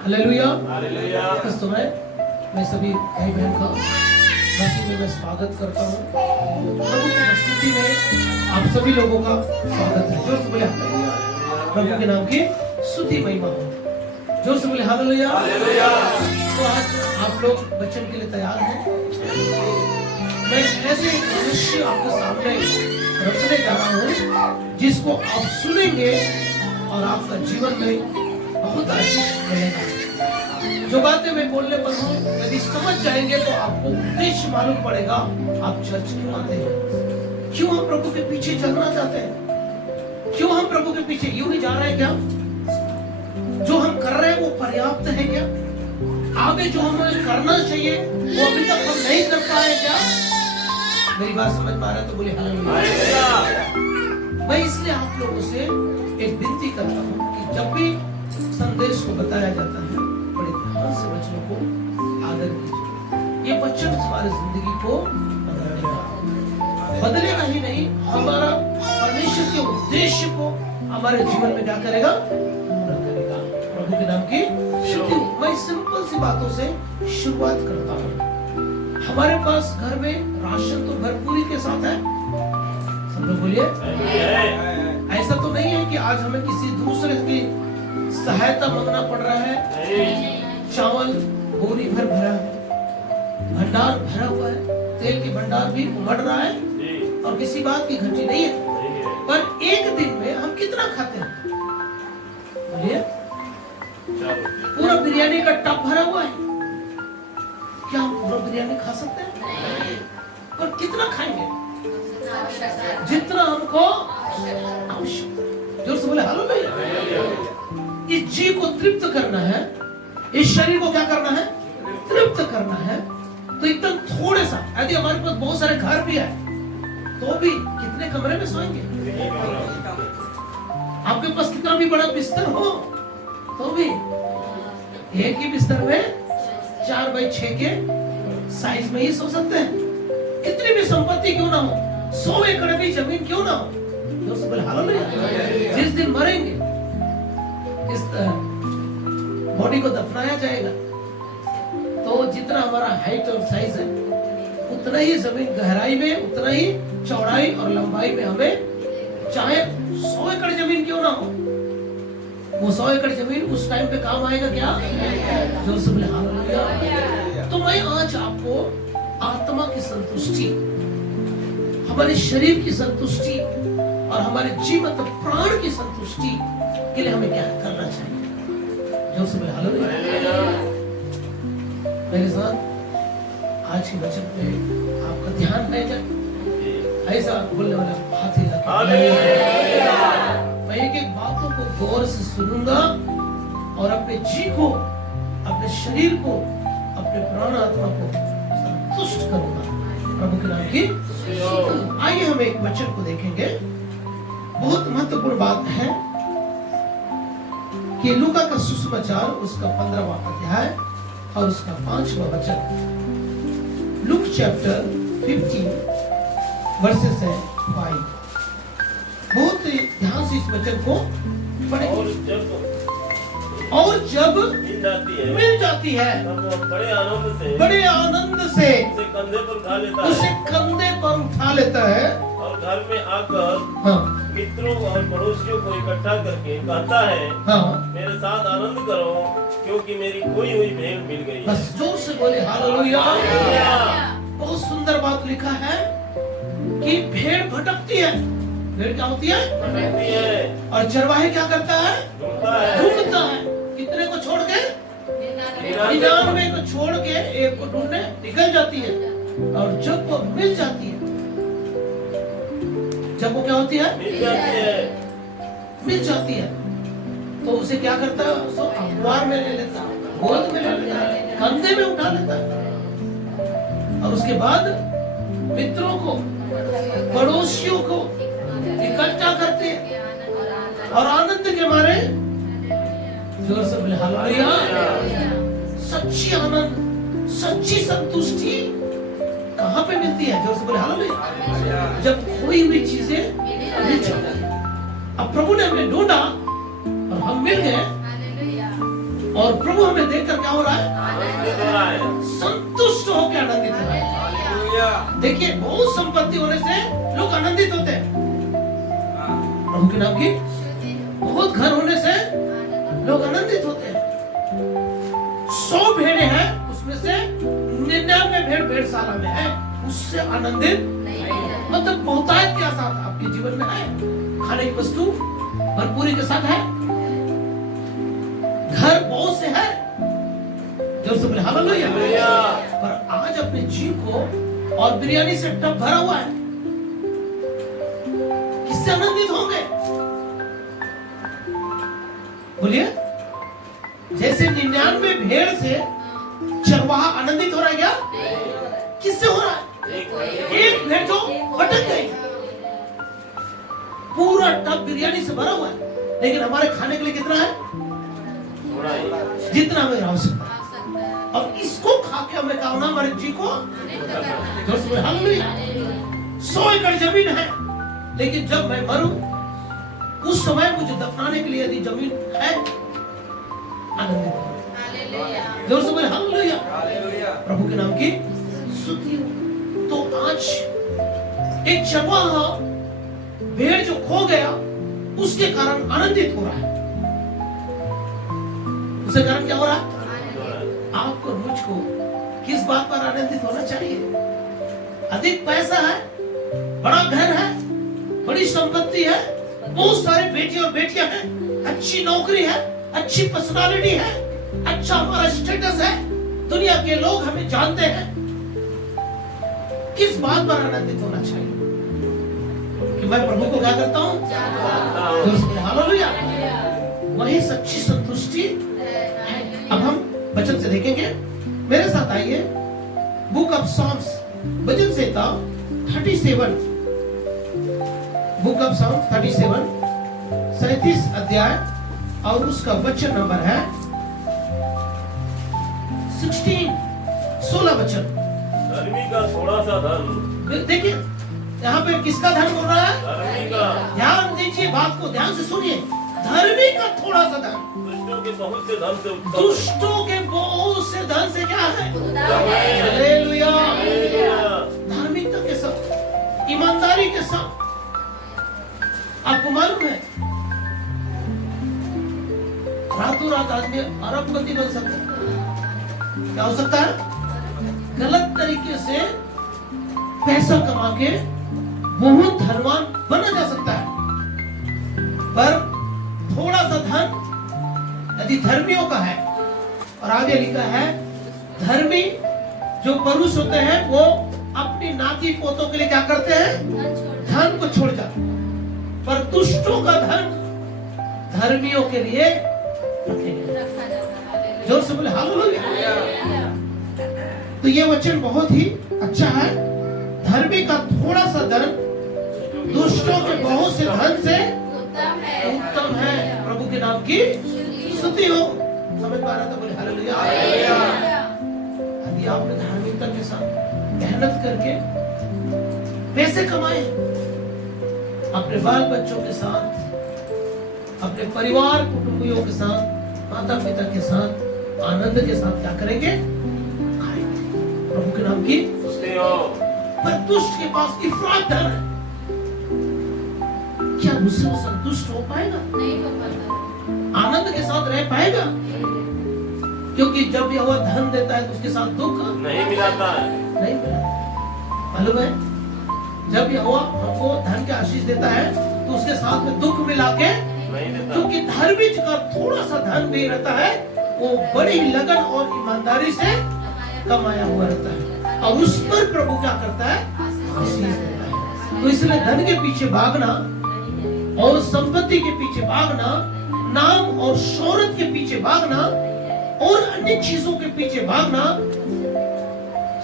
Hallelujah. तो मैं सभी भाई बहन का मसीह में मैं स्वागत करता हूँ। प्रभु की उपस्थिति में आप सभी लोगों का स्वागत है। जोर से बोले हालेलुया। प्रभु के नाम की स्तुति महिमा हो। जोर से बोले हालेलुया। तो आज आप लोग वचन के लिए तैयार हैं। मैं ऐसे एक मनुष्य आपके सामने रखने जा रहा हूँ जिसको आप सुनेंगे और आपका जीवन में बहुत आशीष मिलेगा। जो बातें मैं बोलने पर हूँ यदि समझ जाएंगे तो आपको उद्देश्य मालूम पड़ेगा। आप चर्च क्यों आते हैं, क्यों हम प्रभु के पीछे चलना चाहते हैं, क्यों हम प्रभु के पीछे यूं ही जा रहे हैं। क्या जो हम कर रहे हैं वो पर्याप्त है क्या? आगे जो हमें करना चाहिए वो अभी तक हम नहीं कर पाए क्या? मेरी बात समझ पा रहे तो बोले हालेलुया। मैं इसलिए आप लोगों से एक विनती करता हूँ कि जब भी संदेश को बताया जाता है बड़े ध्यान से वचनों को आदर कीजिए। ये वचन हमारी जिंदगी को बदलेगा ही नहीं, हमारा परमेश्वर के उद्देश्य को हमारे जीवन में क्या करेगा, पूरा करेगा। प्रभु के नाम की स्तुति। मैं सिंपल सी बातों से शुरुआत करता हूँ। हमारे पास घर में राशन तो भरपूरी के साथ है, सब लोग बोलिए। ऐसा तो नहीं है कि आज हमें किसी दूसरे की सहायता मांगना पड़ रहा है। चावल बोरी भर भरा है, भंडार भरा हुआ है, तेल की भंडार भी उमड़ रहा है और किसी बात की घटी नहीं है। पर एक दिन में हम कितना खाते हैं? बोलिए। पूरा बिरयानी का टब भरा हुआ है, क्या हम पूरा बिरयानी खा सकते हैं? पर कितना खाएंगे? जितना हमको आवश्यक। जोर से बोले हालेलुया। इस जी को तृप्त करना है, इस शरीर को क्या करना है, तृप्त करना है। तो एकदम थोड़े सा, यदि हमारे पास बहुत सारे घर भी है तो भी कितने कमरे में सोएंगे? आपके पास कितना भी बड़ा बिस्तर हो तो भी एक ही बिस्तर में 4x6 के साइज में ही सो सकते हैं। कितनी भी संपत्ति क्यों ना हो, 100 एकड़ भी जमीन क्यों ना हो, जिस दिन मरेंगे इस बॉडी को दफनाया जाएगा तो जितना हमारा हाइट और साइज है उतना ही जमीन गहराई में, उतना ही चौड़ाई और लंबाई में हमें चाहे 100 एकड़ जमीन क्यों ना हो, वो 100 एकड़ जमीन उस टाइम पे काम आएगा क्या? जो से बोले हालेलुया। तो मैं आज आपको आत्मा की संतुष्टि, हमारे शरीर की संतुष्टि और हमारे जीवन प्राण की संतुष्टि के लिए हमें क्या करना चाहिए, जो से बोले हालेलुया। मेरे साथ आज के वचन पे आपका ध्यान रह जाए, ऐसा बोलने वाला हाथ हिला। मैं एक एक बातों को गौर से सुनूंगा और अपने जी को, अपने शरीर को, अपने प्राण आत्मा को संतुष्ट करूंगा प्रभु के नाम की। आइए हम एक वचन को देखेंगे। बहुत महत्वपूर्ण बात है कि लूका का सुसमाचार उसका 15वां अध्याय और उसका 5वां वचन। Luke chapter 15 versus 5। बहुत ध्यान से इस वचन को पढ़ें। और जब मिल जाती है बड़े आनंद से उसे कंधे पर उठा लेता है और घर में आकर मित्रों और पड़ोसियों को इकट्ठा करके कहता है, मेरे साथ आनंद करो क्योंकि मेरी खोई हुई भेड़ मिल गई। बस जोर से बोले हालेलुया। बहुत सुंदर बात लिखा है कि भेड़ भटकती है। भेड़ क्या होती है? भटकती है। और चरवाहे क्या करता है? ढूंढता है। कितने को छोड़ के? 99 को छोड़ के एक को ढूंढने निकल जाती है। और जब वो मिल जाती है, जब वो क्या होती है? मिल जाती है तो उसे क्या करता है? उसको अखबार में ले लेता है, गोद में ले लेता है, कंधे में उठा लेता है और उसके बाद मित्रों को, पड़ोसियों को इकट्ठा करते हैं और आनंद के मारे जोर से बोले हालेलुया। सच्ची आनंद, सच्ची संतुष्टि कहाँ पे मिलती है? जोर से बोले हालेलुया। जब खोई हुई चीजें मिल जाती है। अब प्रभु ने हमें ढूंढा और हम मिल गए और प्रभु हमें देखकर क्या हो रहा है? आनंदित हो रहा है। संतुष्ट होकर आनंदित हो रहा है। देखिए, बहुत संपत्ति होने से लोग आनंदित होते हैं। प्रभु के नाम की बहुत घर होने से लोग आनंदित होते हैं। 100 भेड़े हैं, उसमें से 99 भेड़ भेड़शाला में है, उससे आनंदित मतलब बहुतायत के साथ आपके जीवन में है। खाने की वस्तु भरपूरी के साथ है, घर बहुत से है, जो सब हालेलुया। पर आज अपने जी को और बिरयानी से टप भरा हुआ है, किससे आनंदित होंगे? बोलिए। जैसे 99 भेड़ से चरवाहा आनंदित हो रहा है क्या? किससे हो रहा है? एक भेड़ जो भटक गई। पूरा टब बिरयानी से भरा हुआ है, लेकिन हमारे खाने के लिए कितना है? जितना हमें आवश्यकता है। और इसको खा के हमें कहना हमारे जी को हालेलुया। 100 एकड़ जमीन है, लेकिन जब मैं मरूं उस समय मुझे दफनाने के लिए यदि जमीन है, आनंदित हो। जोर से बोले हालेलुया। प्रभु के नाम की स्तुति हो। तो आज एक चरवाहा भेड़ जो खो गया उसके कारण आनंदित हो रहा है। उसके कारण क्या हो रहा है? आपको मुझको किस बात पर आनंदित होना चाहिए? अधिक पैसा है, बड़ा घर है, बड़ी संपत्ति है, बहुत सारे बेटे और बेटियां हैं, अच्छी नौकरी है, अच्छी पर्सनालिटी है, अच्छा हमारा स्टेटस है, दुनिया के लोग हमें जानते हैं। किस बात पर आनंदित होना चाहिए? कि मैं प्रभु को क्या करता हूँ? हालेलुया। वही सच्ची संतुष्टि है। अब हम वचन से देखेंगे, मेरे साथ आइए। Book of songs, bhajan Samhita 37, book of songs 37, 37 अध्याय और उसका वचन नंबर है 16 वचन। धर्मी का थोड़ा सा धन। देखिए यहाँ पे किसका धन बोल रहा है? धर्मी का। ध्यान दीजिए, बात को ध्यान से सुनिए। धर्मी का थोड़ा सा धन दुष्टों के बहुत से धन से उत्तम। दुष्टों के बहुत से धन से क्या है? है। हालेलुया। हालेलुया। धार्मिकता के साथ, ईमानदारी के साथ। आपको मालूम है रातों रात आदमी अरबपति बन सकता है। क्या हो सकता है? गलत तरीके से पैसा कमा के बहुत धनवान बना जा सकता है। पर थोड़ा सा धन यदि धर्मियों का है, और आगे लिखा है धर्मी जो पुरुष होते हैं वो अपनी नाती पोतों के लिए क्या करते हैं? धन को छोड़ जाते। पर दुष्टों का धन धर्मियों के लिए रखा जाता है। जोर से बोले हालेलुया। तो ये वचन बहुत ही अच्छा है। धर्मी का थोड़ा सा धन दुष्टों के बहुत से धन से उत्तम है। प्रभु के नाम की स्तुति हो। समझ पा रहा था? बोले हालेलुया। यदि आपने धार्मिकता के साथ मेहनत करके पैसे कमाए, अपने बाल बच्चों के साथ, अपने परिवार कुटुंबियों के साथ, माता पिता के साथ, आनंद के साथ क्या करेंगे? खाएंगे। प्रभु के नाम की स्तुति हो। पर दुष्ट के पास इफरात धन है, क्या उससे वो संतुष्ट हो पाएगा? नहीं हो पाता। आनंद के साथ रह पाएगा? क्योंकि जब यह धन देता है तो उसके साथ दुख नहीं मिलाता है। नहीं मिलाता। मालूम है, जब यह हमको धन की आशीष देता है तो उसके साथ में दुख मिला के नहीं देता। क्योंकि धार्मिक का थोड़ा सा धन भी रहता है, वो बड़ी लगन और ईमानदारी से कमाया हुआ रहता है, और उस पर प्रभु क्या करता है? आशीष देता है। तो इसलिए धन के पीछे भागना और संपत्ति के पीछे भागना, नाम और शोहरत के पीछे भागना और अन्य चीजों के पीछे भागना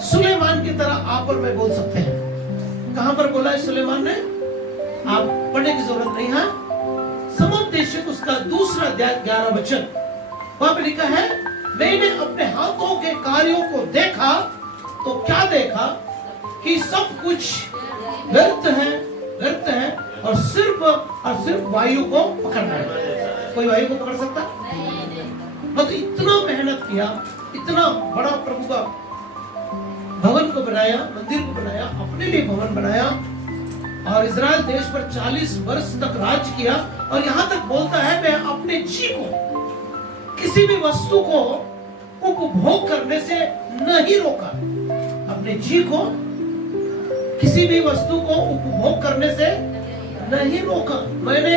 सुलेमान की तरह आप और मैं बोल सकते हैं। कहां पर बोला है सुलेमान ने? आप पढ़ने की जरूरत नहीं है। समुपदेशक उसका दूसरा अध्याय 11 वचन, वहां पर लिखा है, मैंने अपने हाथों के कार्यों को देखा तो क्या देखा कि सब कुछ व्यर्थ है और सिर्फ वायु को पकड़ना है। कोई वायु को पकड़ सकता? मतलब इतना मेहनत किया, इतना बड़ा प्रभु का भवन को बनाया, मंदिर को बनाया, अपने लिए भवन बनाया और इजराइल देश पर 40 वर्ष तक राज किया। और यहाँ तक बोलता है मैं अपने जी को किसी भी वस्तु को उपभोग करने से नहीं रोका, अपने जी को किसी भी वस्तु को उपभोग करने से नहीं रोका। मैंने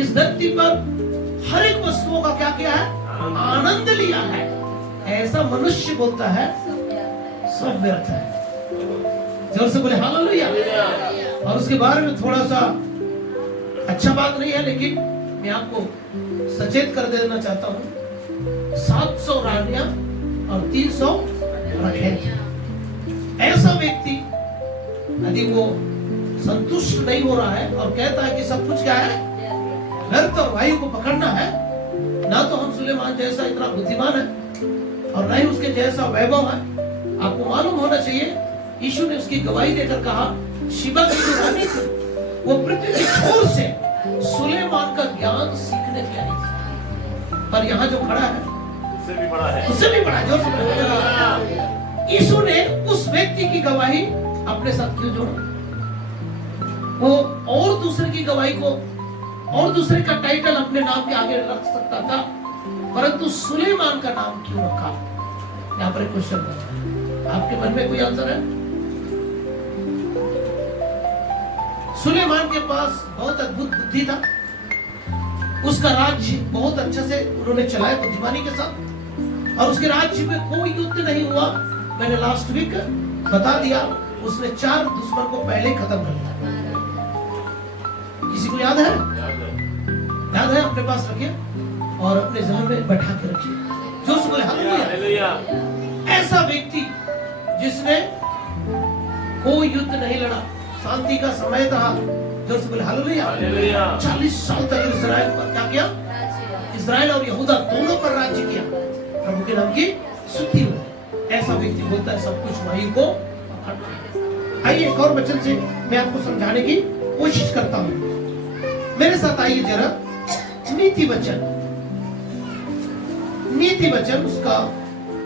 इस धरती पर हर एक वस्तुओं का क्या किया है? आनंद लिया है। ऐसा मनुष्य बोलता है सब व्यर्थ है। जोर से बोले हालेलुया। और उसके बारे में थोड़ा सा अच्छा बात नहीं है, लेकिन मैं आपको सचेत कर देना चाहता हूँ। 700 रानियां और 300 रखें। ऐसा व्यक्ति यदि वो संतुष्ट नहीं हो रहा है और कहता है कि सब कुछ क्या है व्यर्थ और वायु को पकड़ना है, ना तो हम सुलेमान जैसा इतना बुद्धिमान है और ना ही उसके जैसा वैभव है। आपको मालूम होना चाहिए, यीशु ने उसकी गवाही देकर कहा शिबा की जो रानी थी वो पृथ्वी के छोर से सुलेमान का ज्ञान सीखने के लिए आई थी, पर यहाँ जो खड़ा है उससे भी बड़ा है, उससे भी बड़ा। जोर से बोलो। यीशु ने उस व्यक्ति की गवाही अपने साथ क्यों जोड़ा? वो और दूसरे की गवाही को और दूसरे का टाइटल अपने नाम के आगे रख सकता था, परंतु सुलेमान का नाम क्यों रखा? यहाँ पर एक क्वेश्चन है, आपके मन में कोई आंसर है? सुलेमान के पास बहुत अद्भुत बुद्धि था, उसका राज्य बहुत अच्छे से उन्होंने चलाया बुद्धिमानी के साथ, और उसके राज्य में कोई युद्ध नहीं हुआ। मैंने लास्ट वीक बता दिया, उसने 4 दुश्मन को पहले खत्म कर दिया। किसी को याद है? याद है? अपने पास रखिए और अपने जहन में बैठा के रखिए। जोर से बोले हालेलुया। ऐसा व्यक्ति जिसने कोई युद्ध नहीं लड़ा, शांति का समय था। जोर से बोले हालेलुया। 40 साल तक इस्राएल पर क्या किया? इस्राएल और यहूदा दोनों पर राज्य किया, प्रभु के नाम की स्तुति हो। ऐसा व्यक्ति बोलता है सब कुछ वायु को पकड़ना। आइए एक और वचन से मैं आपको समझाने की कोशिश करता हूँ। मेरे साथ आइए जरा, नीति वचन उसका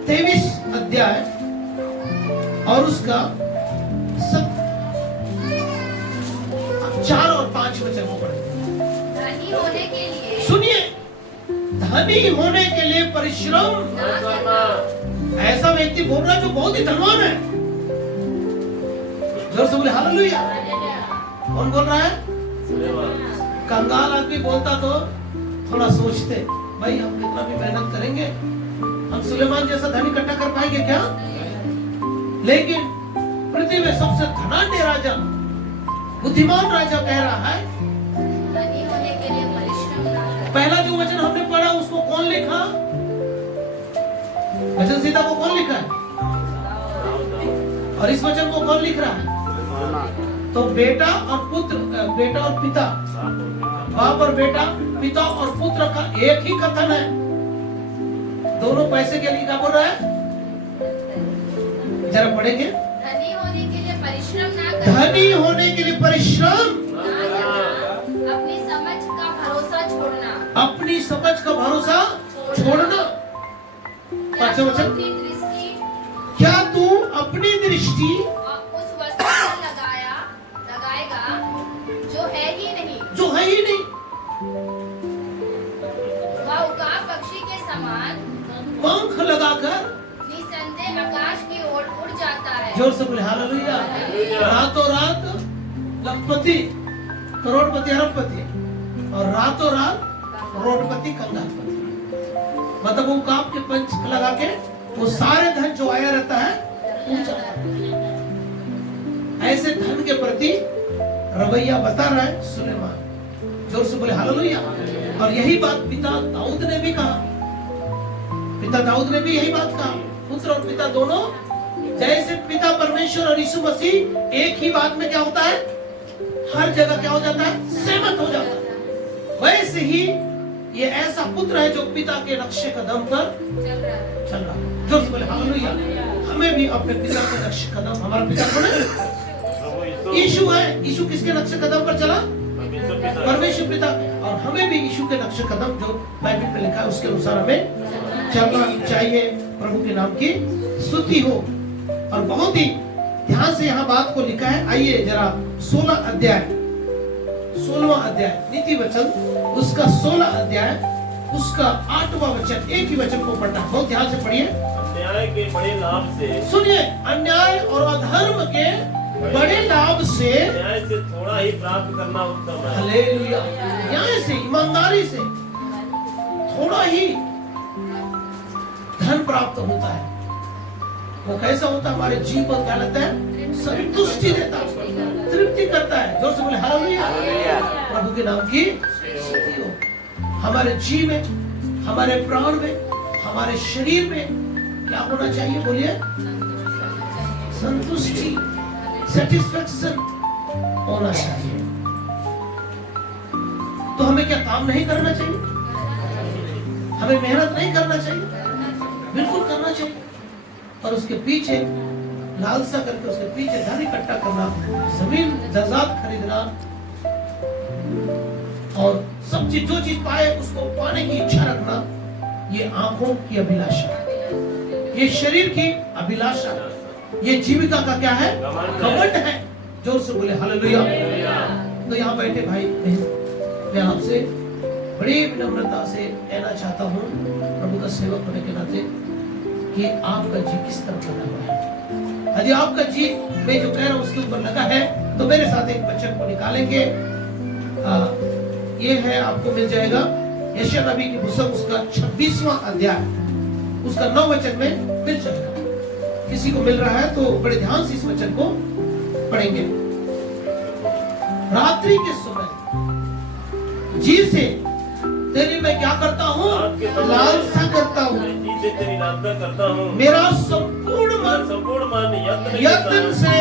23 अध्याय और उसका 4 और 5 वचन को पढ़ें। धनी होने के लिए सुनिए, धनी होने के लिए परिश्रम ना करना। ऐसा व्यक्ति बोल रहा है जो बहुत ही धनवान है। जोर से बोले हालेलुया। कौन बोल रहा है? कंगाल आदमी बोलता तो थोड़ा सोचते, भाई हम कितना भी मेहनत करेंगे हम सुलेमान जैसा धन इकट्ठा कर पाएंगे क्या? लेकिन पृथ्वी में सबसे धनाढ्य राजा, बुद्धिमान राजा कह रहा है धनी होने के लिए परिश्रम ना करना। पहला जो वचन हमने पढ़ा उसको कौन लिखा? वचन सीता को कौन लिखा है? और इस वचन को कौन लिख रहा है? तो बेटा और पुत्र, बेटा और पिता, बाप और बेटा, पिता और पुत्र का एक ही कथन है। दोनों पैसे के लिए क्या बोल रहा है? जरा पढ़ेंगे। धनी होने के लिए परिश्रम ना करना। धनी होने के लिए परिश्रम ना करना। अपनी समझ का भरोसा छोड़ना। अपनी समझ का भरोसा छोड़ना। क्या पांचवा तू वचन, अपनी दृष्टि क्या तू अपनी दृष्टि उस वस्तु पर लगाएगा जो है ही नहीं, जो है ही नहीं, वह उकाब पक्षी के समान पंख लगाकर निसंदेह आकाश की ओर उड़ जाता है। जोर से बोले हालेलुया। रातों रात लखपति, करोड़पति, अरबपति, और रातों रात करोड़पति, कंगालपति। मतलब वो काप के पंच लगा के वो सारे धन जो आया रहता है ऊंचा। ऐसे धन के प्रति रवैया बता रहा है सुलेमान। जोर से बोले हालेलुया। और यही बात पिता दाऊद ने भी कहा। पिता दाऊद ने भी यही बात कहा। पुत्र और पिता दोनों, जैसे पिता परमेश्वर और यीशु मसीह एक ही बात में क्या होता है, हर जगह क्या हो जाता है, सहमत हो जाता है, वैसे ही ये ऐसा पुत्र है जो पिता के नक्शे कदम पर चल रहा है। जोर से बोले हालेलुया। हमें भी अपने पिता के नक्शे कदम, हमारा पिता कौन है? यीशु है। यीशु किसके नक्शे कदम पर चला? परमेश्वर पिता। और हमें भी यीशु के नक्शे कदम जो बाइबल में लिखा है उसके अनुसार हमें चलना चाहिए। प्रभु के नाम की स्तुति हो। और बहुत ही ध्यान से यहाँ बात को लिखा है। आइए जरा 16वां अध्याय नीति वचन उसका 16 अध्याय उसका 8वां वचन, एक ही वचन को पढ़ना, बहुत ध्यान से पढ़िए। अन्याय के बड़े लाभ से, सुनिए, अन्याय और अधर्म के बड़े लाभ से न्याय से थोड़ा ही प्राप्त करना उत्तम है। हालेलुया। न्याय से, ईमानदारी से थोड़ा ही धन प्राप्त होता है। वो कैसा होता है? हमारे जीवन को क्या लगता है? संतुष्टि देता है, तृप्ति करता है। जोर से बोले हालेलुया। प्रभु के नाम की स्तुति हो। हमारे जीव में, हमारे प्राण में, हमारे शरीर में क्या होना चाहिए? बोलिए, संतुष्टि, सेटिस्फेक्शन होना चाहिए। तो हमें क्या काम नहीं करना चाहिए? हमें मेहनत नहीं करना चाहिए? बिल्कुल करना चाहिए। और उसके पीछे लालसा करके उसके पीछे धन इकट्ठा करना, जमीन जायदाद खरीदना और सब चीज, जो चीज पाए उसको पाने की इच्छा रखना, ये आंखों की अभिलाषा, ये शरीर की अभिलाषा, ये जीविका का क्या है? घमंड है। जोर से बोले हालेलुया। तो यहाँ बैठे भाई बहन, मैं आपसे बड़ी विनम्रता से कहना चाहता हूँ, प्रभु का सेवक होने के नाते, कि आपका जी किस तरफ लगा हुआ है। यदि आपका जी मैं जो कह रहा हूँ उसके ऊपर लगा है, तो मेरे साथ एक वचन को निकालेंगे। ये है, आपको मिल जाएगा यशायाह नबी की पुस्तक उसका 26वां अध्याय उसका 9 वचन में मिल जाएगा। किसी को मिल रहा है तो बड़े ध्यान से इस वचन को पढ़ेंगे। रात्रि के समय जी से तेरी मैं क्या करता हूँ? लालसा करता हूँ। जी से तेरी लालसा करता हूँ। मेरा संपूर्ण मन यत्न से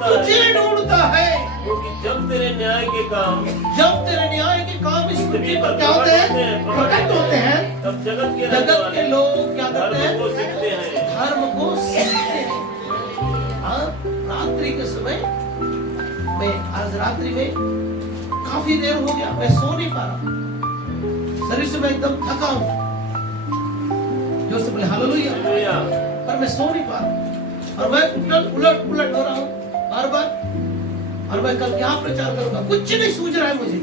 तुझे ढूंढता है। क्योंकि जब तेरे न्याय के काम इस पृथ्वी पर क्या होते हैं? प्रकट होते हैं। तब जगत के लोग क्या करते हैं? धर्म को सीखते हैं। रात्रि के समय मैं आज रात्रि में काफी देर हो गया, मैं सो नहीं पा रहा, शरीर से मैं एकदम थका हूं। जो से बोले हालेलुया। पर मैं सो नहीं पा रहा और मैं उलट हो रहा हूं बार बार। और मैं कल क्या प्रचार करूंगा, कुछ नहीं सूझ रहा है मुझे।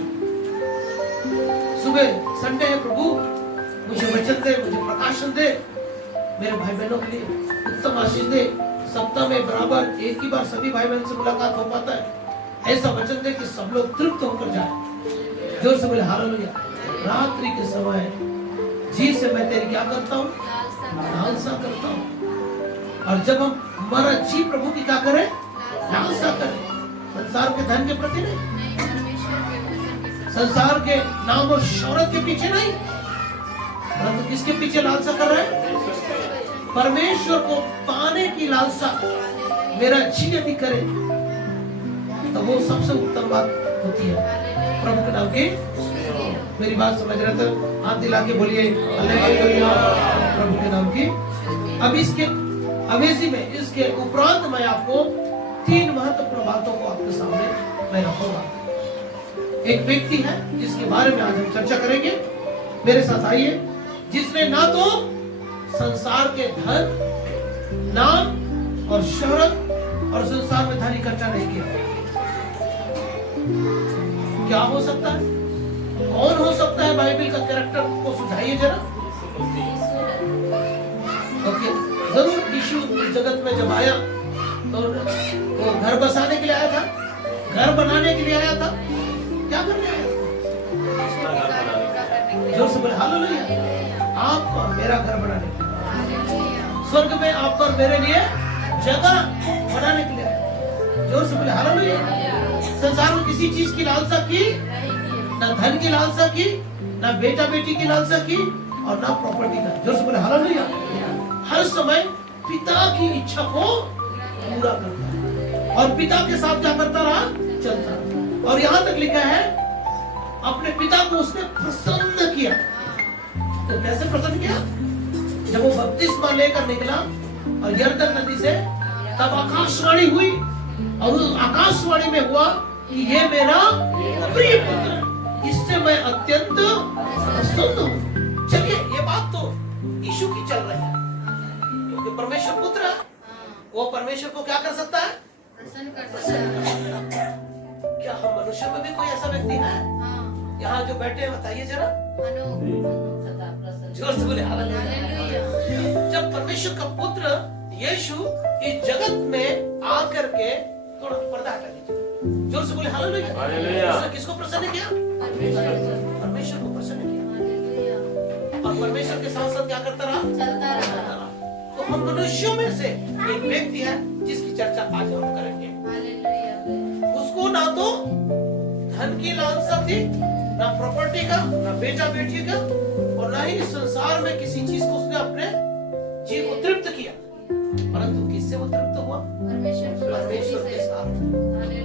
सुबह संडे है, प्रभु मुझे वचन दे, मुझे प्रकाशन दे, मेरे भाई बहनों के लिए उत्तम आशीष दे। सप्ताह में बराबर एक ही बार सभी भाई बहन से मुलाकात हो पाता है। ऐसा वचन दे कि सब लोग तृप्त होकर जाए। जोर से बोले हालेलुया। रात्रि के समय जी से मैं तेरी क्या करता हूँ? लालसा करता हूँ। और जब हमारा जी प्रभु की क्या करे? लालसा करे। संसार के धन के प्रति नहीं, संसार के नाम और शौहरत के पीछे नहीं, परंतु किसके पीछे लालसा कर रहे हैं? परमेश्वर को पाने की लालसा मेरा जी यदि करे तो वो सबसे उत्तम बात होती है। प्रभु के नाम की मेरी बात समझ रहे थे? हाथ दिला के बोलिए हालेलुया। प्रभु के नाम की। अब इसके अवेजी में, इसके उपरांत मैं आपको 3 महत्वपूर्ण बातों को आपके सामने मैं रखूंगा। एक व्यक्ति है जिसके बारे में आज हम चर्चा करेंगे। मेरे साथ आइए, जिसने ना तो संसार के धन, नाम और शोहरत और संसार में धन इकट्ठा नहीं किया। क्या हो सकता है? कौन हो सकता है? बाइबल का कैरेक्टर को सुझाइए जरा। ओके, जरूर यीशु इस जगत में जब आया तो वो घर बसाने के लिए आया था, घर बनाने के लिए आया था। क्या करने आया था? जोर से बोले हालेलुया। आपका और मेरा घर बनाने के लिए, स्वर्ग में आपका और मेरे लिए जगह बनाने के लिए आया। जोर से बोले हालेलुया। संसार में किसी चीज की लालसा की, ना धन की लालसा की, ना बेटा बेटी की लालसा की और ना प्रॉपर्टी का। जोर से बोले हालेलुया। हर समय पिता की इच्छा को पूरा करता है और पिता के साथ क्या करता रहा? चलता रहा। और यहाँ तक लिखा है अपने पिता को उसने प्रसन्न किया। तो कैसे प्रसन्न किया? जब वो बपतिस्मा लेकर निकला और यरदन नदी से, तब आकाशवाणी हुई और उस आकाशवाणी में हुआ कि ये मेरा प्रिय पुत्र है, इससे मैं अत्यंत प्रसन्न हूँ। चलिए, ये बात तो यीशु नहीं चल रही है, क्योंकि परमेश्वर पुत्र है, वो परमेश्वर को क्या कर सकता है? प्रसन्न कर सकता है। क्या हम मनुष्य में भी कोई ऐसा व्यक्ति है हाँ, यहाँ जो बैठे हैं? बताइए जरा, जोर से बोले हालेलुया। हालेलुया। जब परमेश्वर का पुत्र यीशु इस जगत में आकर के, थोड़ा पर्दा हटा लीजिए, जोर से बोले हालेलुया। हालेलुया। उसने किसको प्रसन्न किया? परमेश्वर को प्रसन्न किया, हालेलुया। और परमेश्वर के साथ साथ क्या करता रहा? चलता रहा। तो हम मनुष्यों में से एक व्यक्ति है जिसकी चर्चा आज हम करेंगे। हालेलुया। उसको ना तो धन की लालसा थी, ना प्रॉपर्टी का, ना बेटा बेटी का, और ना ही संसार में किसी चीज को उसने अपने जीव को तृप्त किया, परंतु किससे वो तृप्त हुआ? परमेश्वर के साथ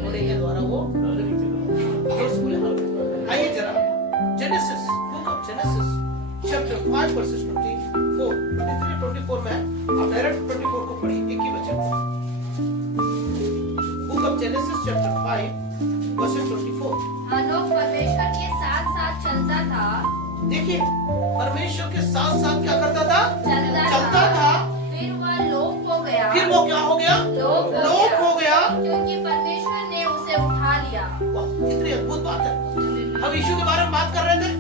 होने के द्वारा वो तृप्त हुआ। जोर से बोले हालेलुया। आइए जरा genesis, book of genesis chapter 5 versus 24, 23, 24 में आप डायरेक्ट 24 को पढ़िए, एक ही वचन। Book of genesis chapter 5 versus 24। हनोक परमेश्वर के साथ साथ चलता था। देखिए, परमेश्वर के साथ साथ क्या करता था? चलता था। फिर वह लोप हो गया। फिर वो क्या हो गया? लोप हो गया, क्योंकि परमेश्वर ने उसे उठा लिया। वाह, कितनी अद्भुत बात है। हम यीशु के बारे में बात कर रहे थे,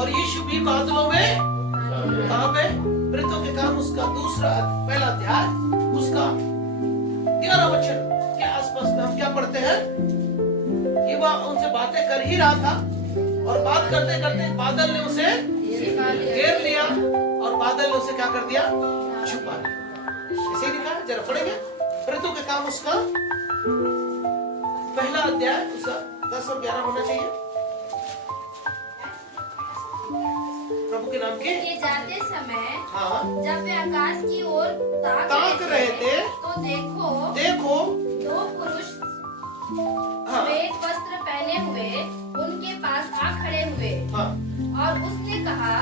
और यीशु भी बादलों में, कहाँ पे? मृतों के काम, उसका दूसरा पहला अध्याय, उसका 11 वचन के आसपास में हम क्या पढ़ते हैं? ये वह उनसे बातें कर ही रहा था, और बात करते करते बादल ने उसे घेर लिया, और बादल ने उसे क्या कर दिया? छुपा लिया। ऐसे ही लिखा है, जरा पढ़ेंगे। मृतों के काम उसका पहला अध्याय, उसका 10 और 11 होना चाहिए। प्रभु के नाम के ये जाते समय हाँ, जब वे आकाश की ओर ताक रहे थे, तो देखो देखो, दो पुरुष हाँ, श्वेत वस्त्र पहने हुए उनके पास आ खड़े हुए, हाँ, और उसने कहा,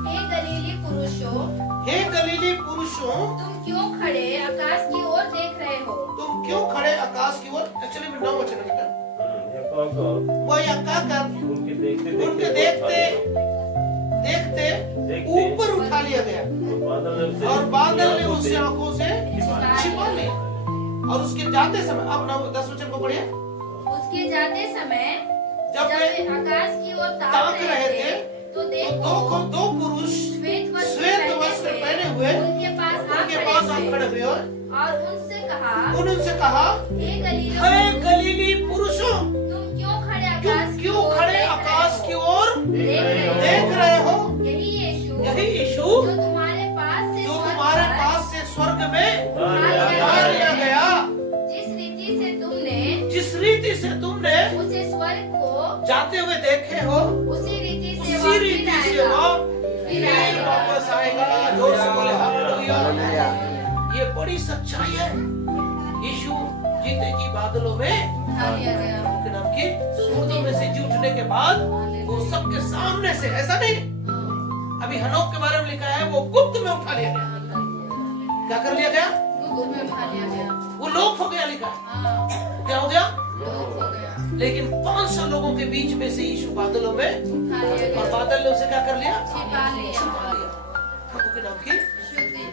हे गलीली पुरुषों, हे गलीली पुरुषों, तुम क्यों खड़े आकाश की ओर देख रहे हो? तुम क्यों खड़े आकाश की ओर? एक्चुअली में 9 वचन लिखा है। वो यह कहकर उनके उनके देखते ऊपर उठा लिया गया, और बादल ने उससे आंखों से छिपा लिया। और उसके जाते समय, अब 10 वचन को पढ़िए। उसके जाते समय जब जब वे वे आकाश की ओर ताक ताक रहे थे, तो तो देखो दो पुरुष श्वेत श्वेत वस्त्र पहने हुए उनके पास आ उनके पास आ खड़े खड़े हुए, हुए, और उनसे कहा, उनसे कहा, हे गलीली हे गलीली पुरुषों, तुम क्यों खड़े क्यों आकाश की क्यों ओर खड़े देख आकाश की रहे हो? ओर देख देख रहे हो? यही यीशु यही यीशु जो तुम्हारे पास से जो स्वर्ग तुम्हारे पर पास से स्वर्ग में उठा उठा लिया गया, जिस रीति से तुमने जिस रीति से तुमने उसे स्वर्ग को जाते हुए देखे हो, उसी रीति से उसी रीति से वो फिर फिर आएगा। वापस आएगा। जोर से बोले हालेलुया। ये बड़ी सच्चाई है। यीशु जीते की बादलों में उठा लिया गया। उनके नाम की मुर्दों में से जी उठने के बाद वो सबके सामने से, ऐसा नहीं, अभी हनोक के बारे में लिखा है, वो गुप्त में उठा लिया गया। क्या कर लिया गया? गुप्त में उठा लिया गया। वो लोप हो गया, लिखा है। हाँ, क्या हो गया? लोप हो गया। लेकिन 500 लोगों के बीच में से यीशु बादलों में, उठा लिया और गया। बादल ने उसे क्या कर लिया? छिपा लिया। छुपा लिया। प्रभु के नाम की शुद्धि।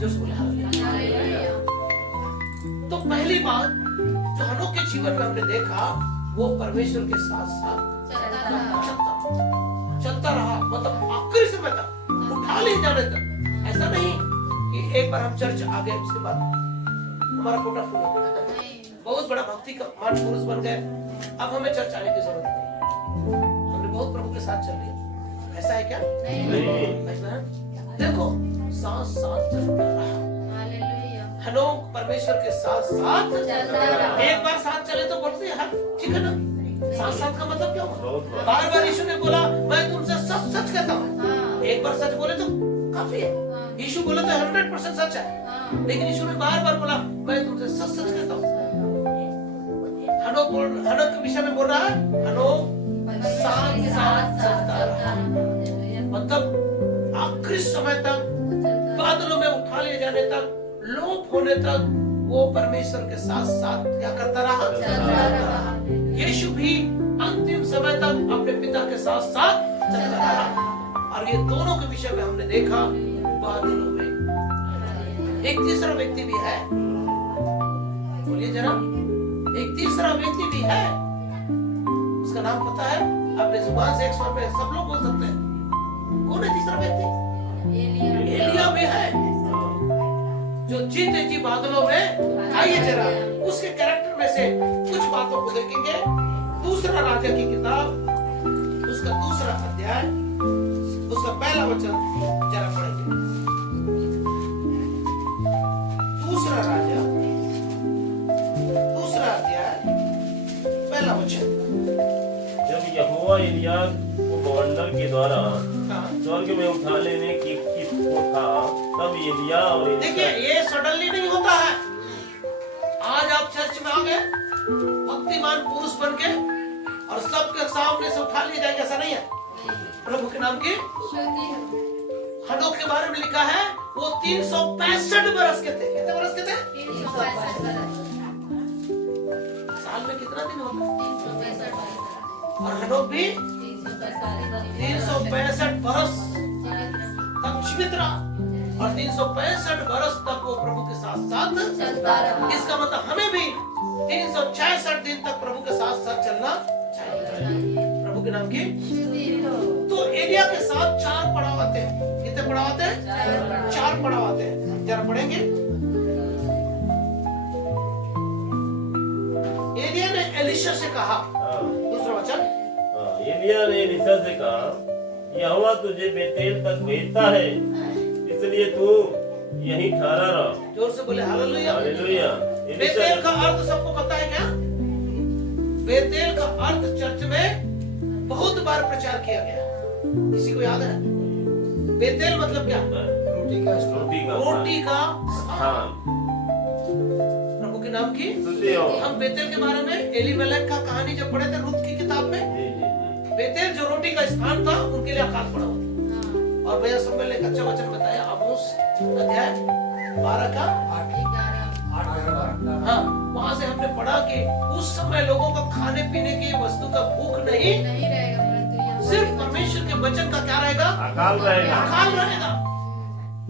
जो बोले हालेलुया। हालेलुया। तो पहली बात जो हनोक के जीवन में हमने देखा, वो परमेश्वर के साथ साथ चलता रहा। चलता रहा, मतलब आखिरी समय तक, उठा ले जाने तक। ऐसा नहीं कि एक बार हम चर्च आ गए, उसके बाद हमारा कोटा फुल हो गया, नहीं। बहुत बड़ा भक्ति का मान पुरुष बन गए, अब हमें चर्च आने की जरूरत नहीं, हमने बहुत प्रभु के साथ चल लिया। ऐसा है क्या? नहीं। ऐसा है? देखो, साथ साथ चलता रहा। हालेलुया। हनोक परमेश्वर के साथ साथ चलता रहा। एक बार साथ चले तो बोलते हैं, हाँ ठीक है ना? साथ साथ का मतलब क्या हुआ? बहुत बार बार यीशु ने बोला, मैं तुमसे सच सच कहता हूँ। हाँ, एक बार सच बोले तो काफी है। हाँ, यीशु बोले तो 100% सच है, हाँ, लेकिन यीशु ने बार बार बोला, मैं तुमसे सच सच कहता हूँ। हनोक के विषय में बोल रहा है, हनोक साथ साथ चलता रहा। मतलब आखिरी समय तक, बादलों में उठा ले जाने तक, लोप होने तक वो परमेश्वर के साथ साथ क्या करता रहा? चलता रहा। यीशु भी अंतिम समय तक अपने पिता के साथ साथ चलता रहा। और ये दोनों के विषय में हमने देखा बादलों में। एक तीसरा व्यक्ति भी है, बोलिए जरा, एक तीसरा व्यक्ति भी है, उसका नाम पता है? अपने जुबान से एक स्वर पे सब लोग बोल सकते हैं। कौन है तीसरा व्यक्ति? एलिया भी है, जो जीते जी बादलों में। आइए जरा उसके कैरेक्टर में से कुछ बातों को देखेंगे। दूसरा राजा की किताब, उसका दूसरा अध्याय, उसका पहला वचन जरा पढ़ेंगे। दूसरा राजा, दूसरा अध्याय, पहला वचन। जब यहोवा एलिया को बवंडर के द्वारा हाँ। स्वर्ग में उठा लेने की को था, तब एलिया और देखिए ये सडनली नहीं होता है। आज आप चर्च में आ गए भक्तिमान पुरुष बन के और सबके सामने से उठा लिए जाएंगे, ऐसा नहीं है। प्रभु के नाम की हनोक के बारे में लिखा है, वो 365 बरस के थे। कितने बरस के थे? 365 साल में कितना दिन होता है? और हनोक भी 365 बरस तक जीवित रहा, और 365 बरस तक वो प्रभु के साथ साथ चलता रहा। इसका मतलब हमें भी 366 दिन तक प्रभु के साथ साथ चलना चाहिए। प्रभु के नाम की। तो एलिया के साथ 4 पड़ाव आते हैं। कितने पड़ाव आते हैं? 4 पड़ाव आते हैं। जरा पढ़ेंगे। एलिया ने एलिशा से कहा, दूसरा वचन। एलिया ने एलीशा से कहा, यहोवा तुझे बेतेल तक भेजता है, इसलिए तू यहीं ठहरा रह। जोर से बोले हालेलुया। हालेलुया। बेतेल का अर्थ सबको पता है क्या? बेतेल का अर्थ चर्च में बहुत बार प्रचार किया गया। किसी को याद है? बेतेल मतलब क्या? रोटी का रोटी का स्थान। प्रभु के नाम की। स्तुति हो। हम बेतेल के बारे में एलीमेलेक का कहानी जब पढ़े थे रूत की किताब में, जी, जी, जी। बेतेल जो रोटी का स्थान था उनके लिए अकाल पड़ा हुआ था। और भैया सब ने एक अच्छा वचन बताया, आमोस अध्याय 12 का 8। हाँ, वहां से हमने पढ़ा कि उस समय लोगों को खाने पीने की वस्तु का भूख नहीं रहेगा, परंतु यहोवा सिर्फ परमेश्वर के वचन का क्या रहेगा? अकाल रहेगा। अकाल रहेगा।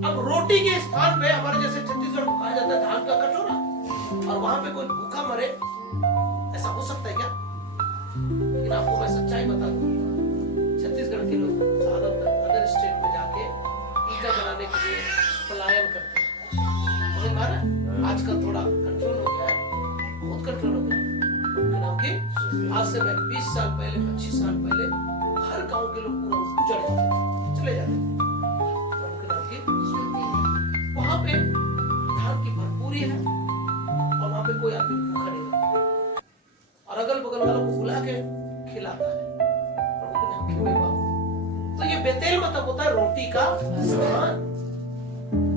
अब रोटी के स्थान पे हमारे जैसे छत्तीसगढ़ को कहा जाता है धान का कटोरा, और वहां पे कोई भूखा मरे, ऐसा हो सकता है क्या? लेकिन आपको मैं सच्चाई बता दूं, छत्तीसगढ़ के लोग ज्यादातर अदर स्टेट में जाके टीका बनाने के लिए पलायन करते हैं। समझ में आ रहा है? आजकल थोड़ा कंट्रोल हो गया है, बहुत कंट्रोल हो गया है। उनके नाम की। आज से मैं 20 साल पहले, 25 साल पहले हर गांव के लोग पूरा उजड़ जाते थे, चले जाते थे। उनके नाम की। वहां पे धान की भरपूरी है और वहां पे कोई आदमी भूखा नहीं रहता, और अगल बगल वालों को बुला के खिलाता है। प्रभु के नाम की महिमा हो। तो ये बेतेल मतलब होता है रोटी का स्थान।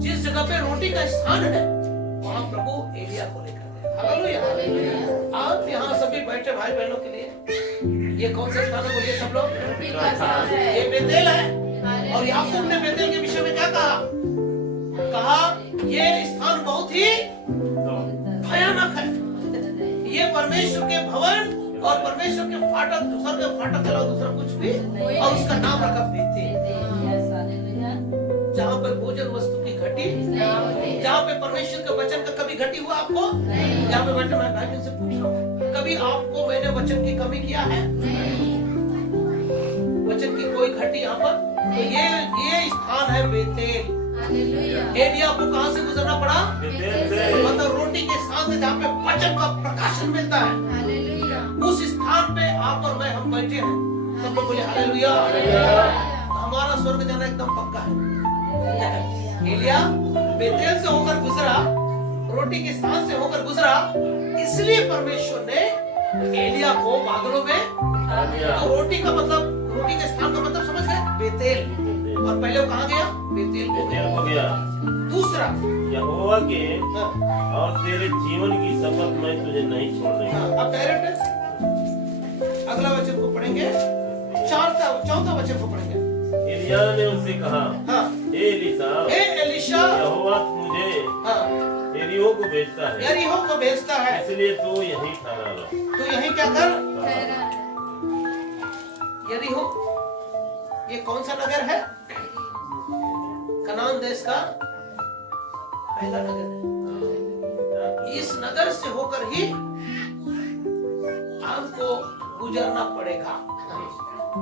जिस जगह पे रोटी का स्थान है वहां प्रभु एलिया को लेकर गए। हालेलुया। आप यहाँ सभी बैठे भाई बहनों के लिए ये कौन सा स्थान है? बोलिए सब लोग। ये बेतेल है। और याकूब ने बेतेल के विषय में क्या कहा? कहा ये स्थान बहुत ही भयानक है। ये परमेश्वर के भवन और परमेश्वर के फाटक, दूसरा के फाटक चला, दूसरा कुछ भी, और उसका नाम रखा बेतेल। जहाँ पर भोजन वस्तु की घटी, जहाँ पे परमेश्वर के वचन का कभी घटी हुआ आपको? यहाँ पे बैठे मैं भाई से पूछ रहा हूँ, कभी आपको मैंने वचन की कमी किया है? वचन की कोई घटी यहाँ पर? तो ये स्थान है बेतेल। एलिया को कहाँ से गुजरना पड़ा? बेतेल से। मतलब रोटी के स्थान से जहाँ पे वचन का प्रकाशन मिलता है, उस स्थान पे आप और मैं हम बैठे हैं। सब लोग बोले हालेलुया। हमारा स्वर्ग जाना एकदम पक्का है। एलिया बेतेल से होकर गुजरा, रोटी के स्थान से होकर गुजरा, इसलिए परमेश्वर ने एलिया को बादलों में। तो रोटी का मतलब, रोटी के स्थान का मतलब समझ गए? बेतेल। और पहले वो कहाँ गया? बेतेल को गया। दूसरा, यहोवा के और तेरे जीवन की शपथ मैं तुझे नहीं छोड़ूंगा। अब डायरेक्ट अगला वचन को पढ़ेंगे, चौथा वचन को पढ़ेंगे। एलिया ने उससे कहा, हाँ, हे एलीशा, यहोवा मुझे यरीहो को भेजता है, यरीहो को भेजता है, इसलिए तू यहीं ठहरा रह। तो यहीं क्या कर? यरीहो ये कौन सा नगर है? कनान देश का पहला नगर है। इस नगर से होकर ही हमको गुजरना पड़ेगा।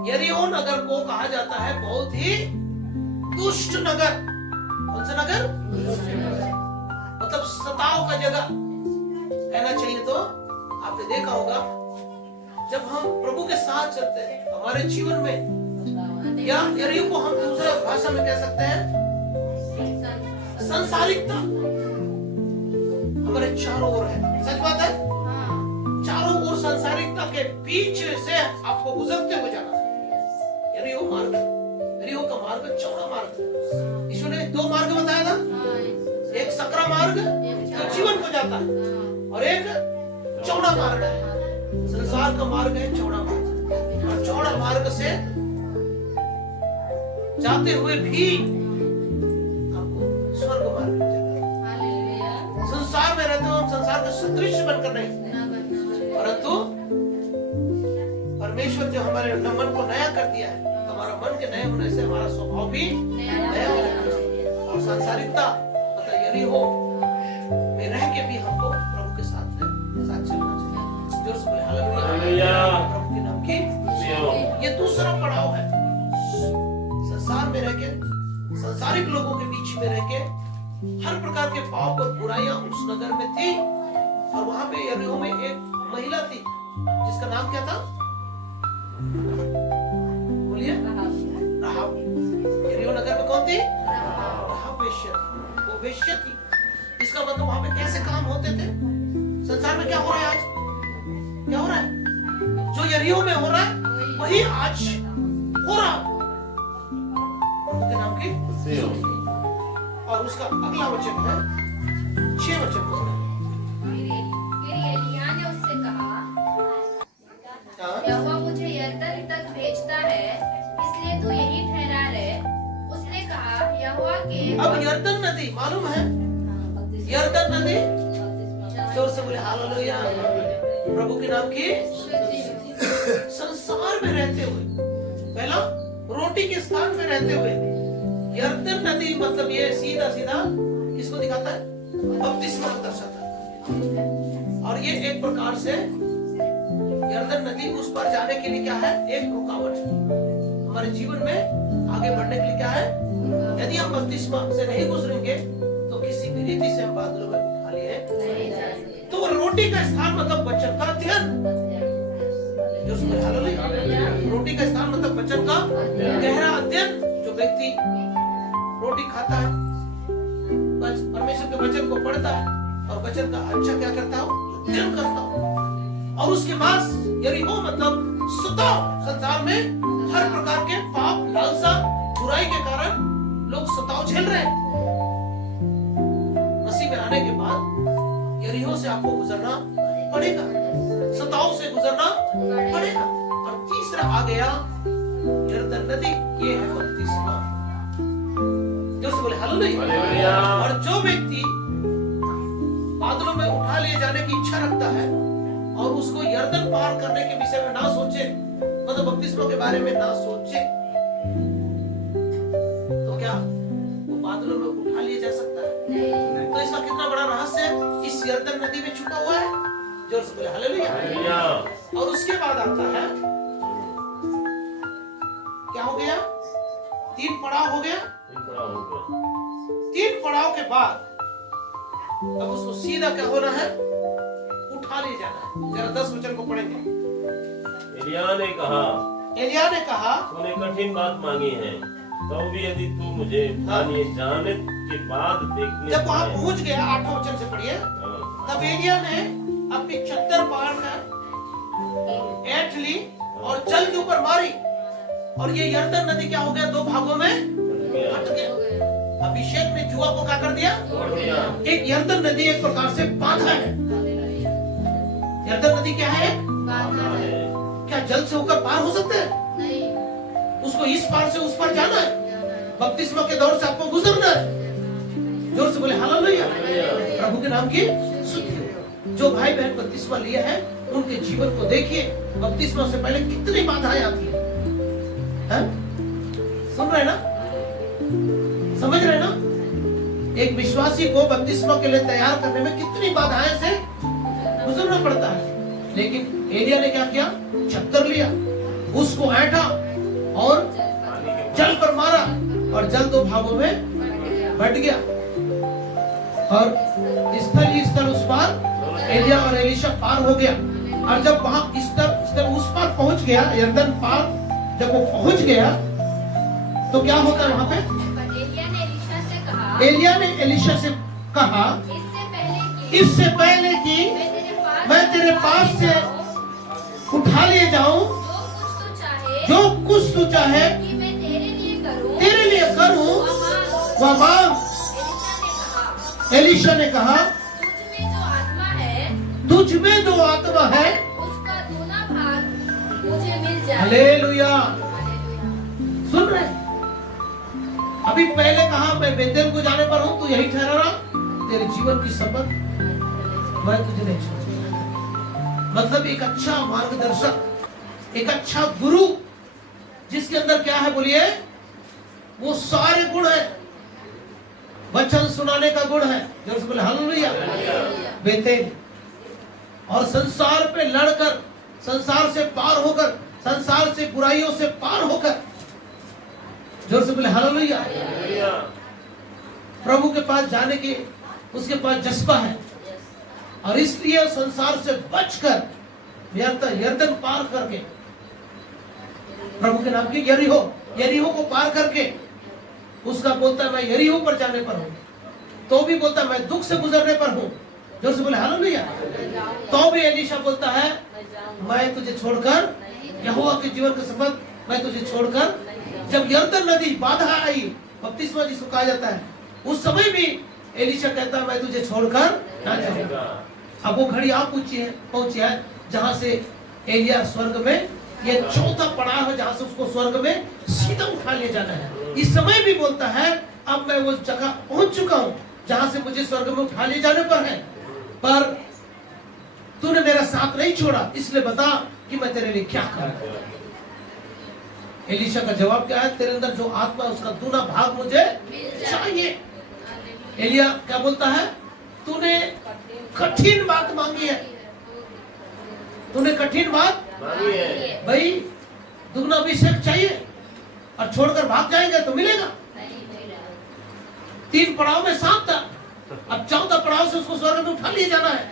यरीहो नगर को कहा जाता है बहुत ही दुष्ट नगर। कौन सा नगर? मतलब सताव का जगह कहना चाहिए। तो आपने देखा होगा जब हम प्रभु के साथ चलते हैं हमारे जीवन में, या यरीहो को हम दूसरा भाषा में कह सकते हैं संसारिकता हमारे चारों ओर है। सच बात है, चारों ओर संसारिकता के बीच से आपको गुजरते हुए जाना है। यरीहो मार्ग, यरीहो का मार्ग चौड़ा मार्ग। यीशु ने 2 मार्ग बताया था, एक सकरा मार्ग जो जीवन को जाता है और एक चौड़ा मार्ग है। संसार का मार्ग है चौड़ा मार्ग, और चौड़ा मार्ग से जाते हुए भी आपको स्वर्ग मार्ग मिल जाएगा। संसार में रहते हो हम संसार का सदृश बनकर नहीं, परंतु परमेश्वर जो हमारे मन को नया कर दिया है, हमारा मन के नए होने से हमारा स्वभाव भी नया हो जाएगा। और सांसारिकता मतलब यरीहो में रह के भी हमको प्रभु के साथ चलना चाहिए। जोर से बोले हालेलुया। प्रभु के नाम की ये दूसरा पड़ाव है। संसार में रह के, संसारिक लोगों के बीच में रह के हर प्रकार के पाप और बुराइयां उस नगर में थी। और वहां पे यरीहो में एक महिला थी जिसका नाम क्या था? बोलिए, राहाब। यरीहो नगर में कौन थी? राहाब वेश्या थी। वो वेश्या थी। इसका मतलब वहां पे कैसे काम होते थे? संसार में क्या हो रहा है आज? क्या हो रहा है? जो यरीहो में हो रहा है वही आज हो रहा है। प्रभु के नाम की। और उसका अगला वचन है 6 वचन को। फिर एलिय्याह ने उससे कहा, यहोवा मुझे यरदन तक भेजता है, इसलिए तू यहीं ठहरा रहे। उसने कहा, यहोवा के। अब यरदन नदी मालूम है? यरदन नदी, जोर से बोले हालेलुया। प्रभु के नाम की। संसार में रहते हुए, पहला रोटी के स्थान में रहते हुए, यरदन नदी मतलब ये सीधा सीधा किसको दिखाता है? बपतिस्मा को दर्शाता है। और ये एक प्रकार से यरदन नदी उस पर जाने के लिए क्या है? एक रुकावट है। हमारे जीवन में आगे बढ़ने के लिए क्या है? यदि हम बपतिस्मा से नहीं गुजरेंगे तो किसी भी रीति से हम बादलों में उठा लिए। तो रोटी का स्थान मतलब वचन का अध्ययन। जो रोटी का स्थान मतलब वचन का गहरा अध्ययन। जो व्यक्ति रोटी खाता है, परमेश्वर के वचन को पढ़ता है और वचन का अच्छा क्या करता हो? अध्ययन करता हो। और उसके बाद यरीहो मतलब सताव। संसार में हर प्रकार के पाप, लालसा, बुराई के कारण लोग सताव झेल रहे हैं। मसीह में आने के बाद यरीहो से आपको गुजरना पड़ेगा, सताव से गुजरना पड़ेगा। और तीसरा आ गया यरदन नदी, ये है बपतिस्मा। जोर से बोले हालेलुया। और जो व्यक्ति बादलों में उठा लिए जाने की इच्छा रखता है और उसको यरदन पार करने के विषय में ना सोचे, मतलब बपतिस्मा के बारे में ना सोचे, तो क्या वो बादलों में उठा लिया जा सकता है? तो इसका कितना बड़ा रहस्य इस यरदन नदी में छुपा हुआ है। जोर से बोले हालेलुया। और उसके बाद आता है, क्या हो गया? 3 पड़ाव हो गया। 3 पड़ाव के बाद अब उसको सीधा क्या होना है? उठा ले जाना है। जरा 10 वचन को पढ़ेंगे। एलिय्याह ने कहा, तूने कठिन बात मांगी है, तो भी यदि तू मुझे उठाने जाने के बाद देखने, जब वहां पहुंच गया, 8वां वचन से पढ़िए। तब एलिय्याह ने अपनी चद्दर पाड़ कर ऐंठ ली और जल के ऊपर मारी, और ये यरदन नदी क्या हो गया? 2 भागों में बट गया। अभिषेक ने जुआ को क्या कर दिया? एक यरदन नदी एक प्रकार से बाधा है। यरदन नदी क्या है? क्या जल से होकर पार हो सकते हैं? नहीं। उसको इस पार से उस पार जाना है। बपतिस्मा के दौर से आपको गुजरना है। जोर से बोले हालेलुया। प्रभु के नाम की स्तुति हो। जो भाई बहन बपतिस्मा लिए हैं उनके जीवन को देखिए। बपतिस्मा से पहले कितनी बाधाएं आती है? सुन रहे ना? समझ रहे ना? एक विश्वासी को बपतिस्मा के लिए तैयार करने में कितनी बाधाएं से गुजरना पड़ता है। लेकिन एलिया ने क्या किया? छत्तर लिया, उसको ऐंठा और जल पर मारा और जल दो भागों में बट गया। और स्थल ही स्थल उस पार एलिया और एलीशा पार हो गया। और जब वहां स्थल उस पार पहुंच गया, यरदन पार जब वो पहुंच गया तो क्या होता है वहां पे? एलिया ने एलीशा से कहा, इससे पहले कि मैं तेरे पास से उठा ले जाऊं, जो कुछ तू चाहे तेरे लिए करूं वह मांग। एलीशा ने कहा, तुझ में जो आत्मा है उसका दूना भाग मुझे मिल जाए। हालेलुया। सुन रहे? अभी पहले कहा मैं बेतेल को जाने पर हूं, तू यही ठहरा रहा, तेरे जीवन की शपथ मैं तुझे नहीं छोड़ूंगा। मतलब एक अच्छा मार्गदर्शक, एक अच्छा गुरु जिसके अंदर क्या है बोलिए? वो सारे गुण है। वचन सुनाने का गुण है, जो उसको बोले हालेलुया। बेतेल और संसार पे लड़कर, संसार से पार होकर, संसार से बुराइयों से पार होकर, जोर से बोले हालेलुया। प्रभु के पास जाने की उसके पास जज्बा है और इसलिए संसार से बचकर यरदन पार करके प्रभु के नाम की यरीहो को पार करके उसका बोलता है मैं यरीहो पर जाने पर हूं, तो भी बोलता मैं दुख से गुजरने पर हूं। जोर से बोले हालेलुया। तो भी एलीशा बोलता है मैं तुझे छोड़कर, यहोवा के जीवन का शपथ, मैं तुझे छोड़कर, जब यरदन नदी बाधा आई, बपतिस्मा जिसको कहा जाता है, उस समय भी एलीशा कहता है मैं तुझे छोड़कर ना जाऊंगा। अब वो घड़ी आप पहुंची है जहां से एलिया स्वर्ग में, ये चौथा पड़ाव है जहां से उसको स्वर्ग में सीधा उठा ले जाना है। इस समय भी बोलता है अब मैं वो जगह पहुंच चुका हूं जहां से मुझे स्वर्ग में उठा ले जाने पर है, पर तूने मेरा साथ नहीं छोड़ा, इसलिए बता कि मैं तेरे लिए क्या करूं। एलीशा का जवाब क्या है? तेरे अंदर जो आत्मा है उसका दूना भाग मुझे चाहिए। एलिया क्या बोलता है? तूने कठिन बात मांगी है, तूने कठिन बात मांगी है। भाई दुगना अभिषेक चाहिए और छोड़कर भाग जाएंगे तो मिलेगा? 3 पड़ाव में 7 था, अब 14 पड़ाव से उसको स्वर्ग में उठा लिए जाना है।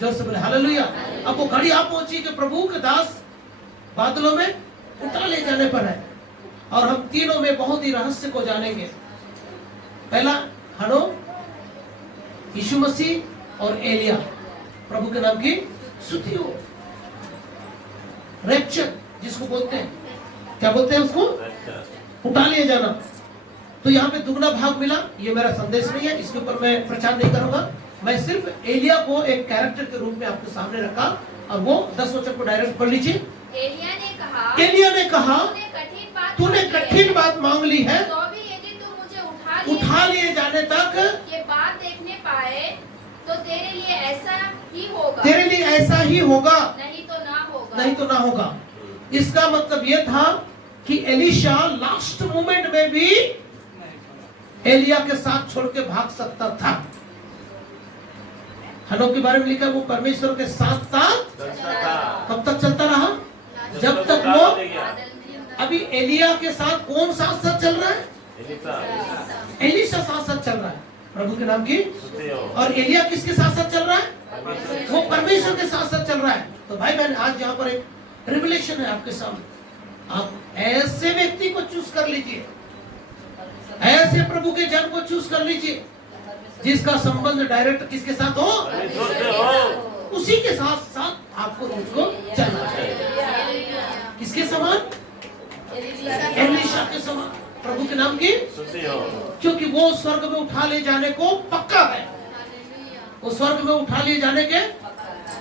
जोर से बोले हालेलुया। अब वो घड़ी आप पहुंची कि प्रभु के दास बादलों में उठा ले जाने पर है। और हम तीनों में बहुत ही रहस्य को जानेंगे। पहला हनो, यीशु मसीह और एलिया, प्रभु के नाम की स्तुति हो। रैप्चर जिसको बोलते हैं, क्या बोलते हैं उसको? उठा लिए जाना। तो यहाँ पे दुगना भाग मिला। ये मेरा संदेश नहीं है, इसके ऊपर मैं प्रचार नहीं करूंगा। मैं सिर्फ एलिया को एक कैरेक्टर के रूप में आपके सामने रखा और वो 10 वचन को डायरेक्ट पढ़ लीजिए। एलिया ने कहा तूने कठिन बात मांग ली है, तो भी यदि तू मुझे उठा लिए जाने तक ये बात देखने पाए तो तेरे लिए ऐसा ही होगा, तेरे लिए ऐसा ही होगा, नहीं तो ना होगा। नहीं तो ना होगा। इसका मतलब ये था कि एलीशा लास्ट मोमेंट में भी एलिया के साथ छोड़ के भाग सकता था। हनो के बारे में लिखा है वो परमेश्वर के साथ साथ कब तक चलता रहा? जब तक वो, अभी एलिया के साथ कौन साथ साथ चल रहा है? एलीशा साथ साथ चल रहा है, प्रभु के नाम की। और एलिया किसके साथ साथ चल रहा है? वो परमेश्वर के साथ साथ चल रहा है। तो भाई बहन, आज यहाँ पर एक रिवलेशन है आपके सामने। आप ऐसे व्यक्ति को चूज कर लीजिए, ऐसे प्रभु के जन को चूज कर लीजिए जिसका संबंध डायरेक्ट किसके साथ हो? उसी के साथ साथ आपको मुझको चलना चाहिए। किसके समान? एलीशा के समान, प्रभु के नाम की। क्योंकि वो स्वर्ग में उठा ले जाने को पक्का है, वो स्वर्ग में उठा ले जाने के।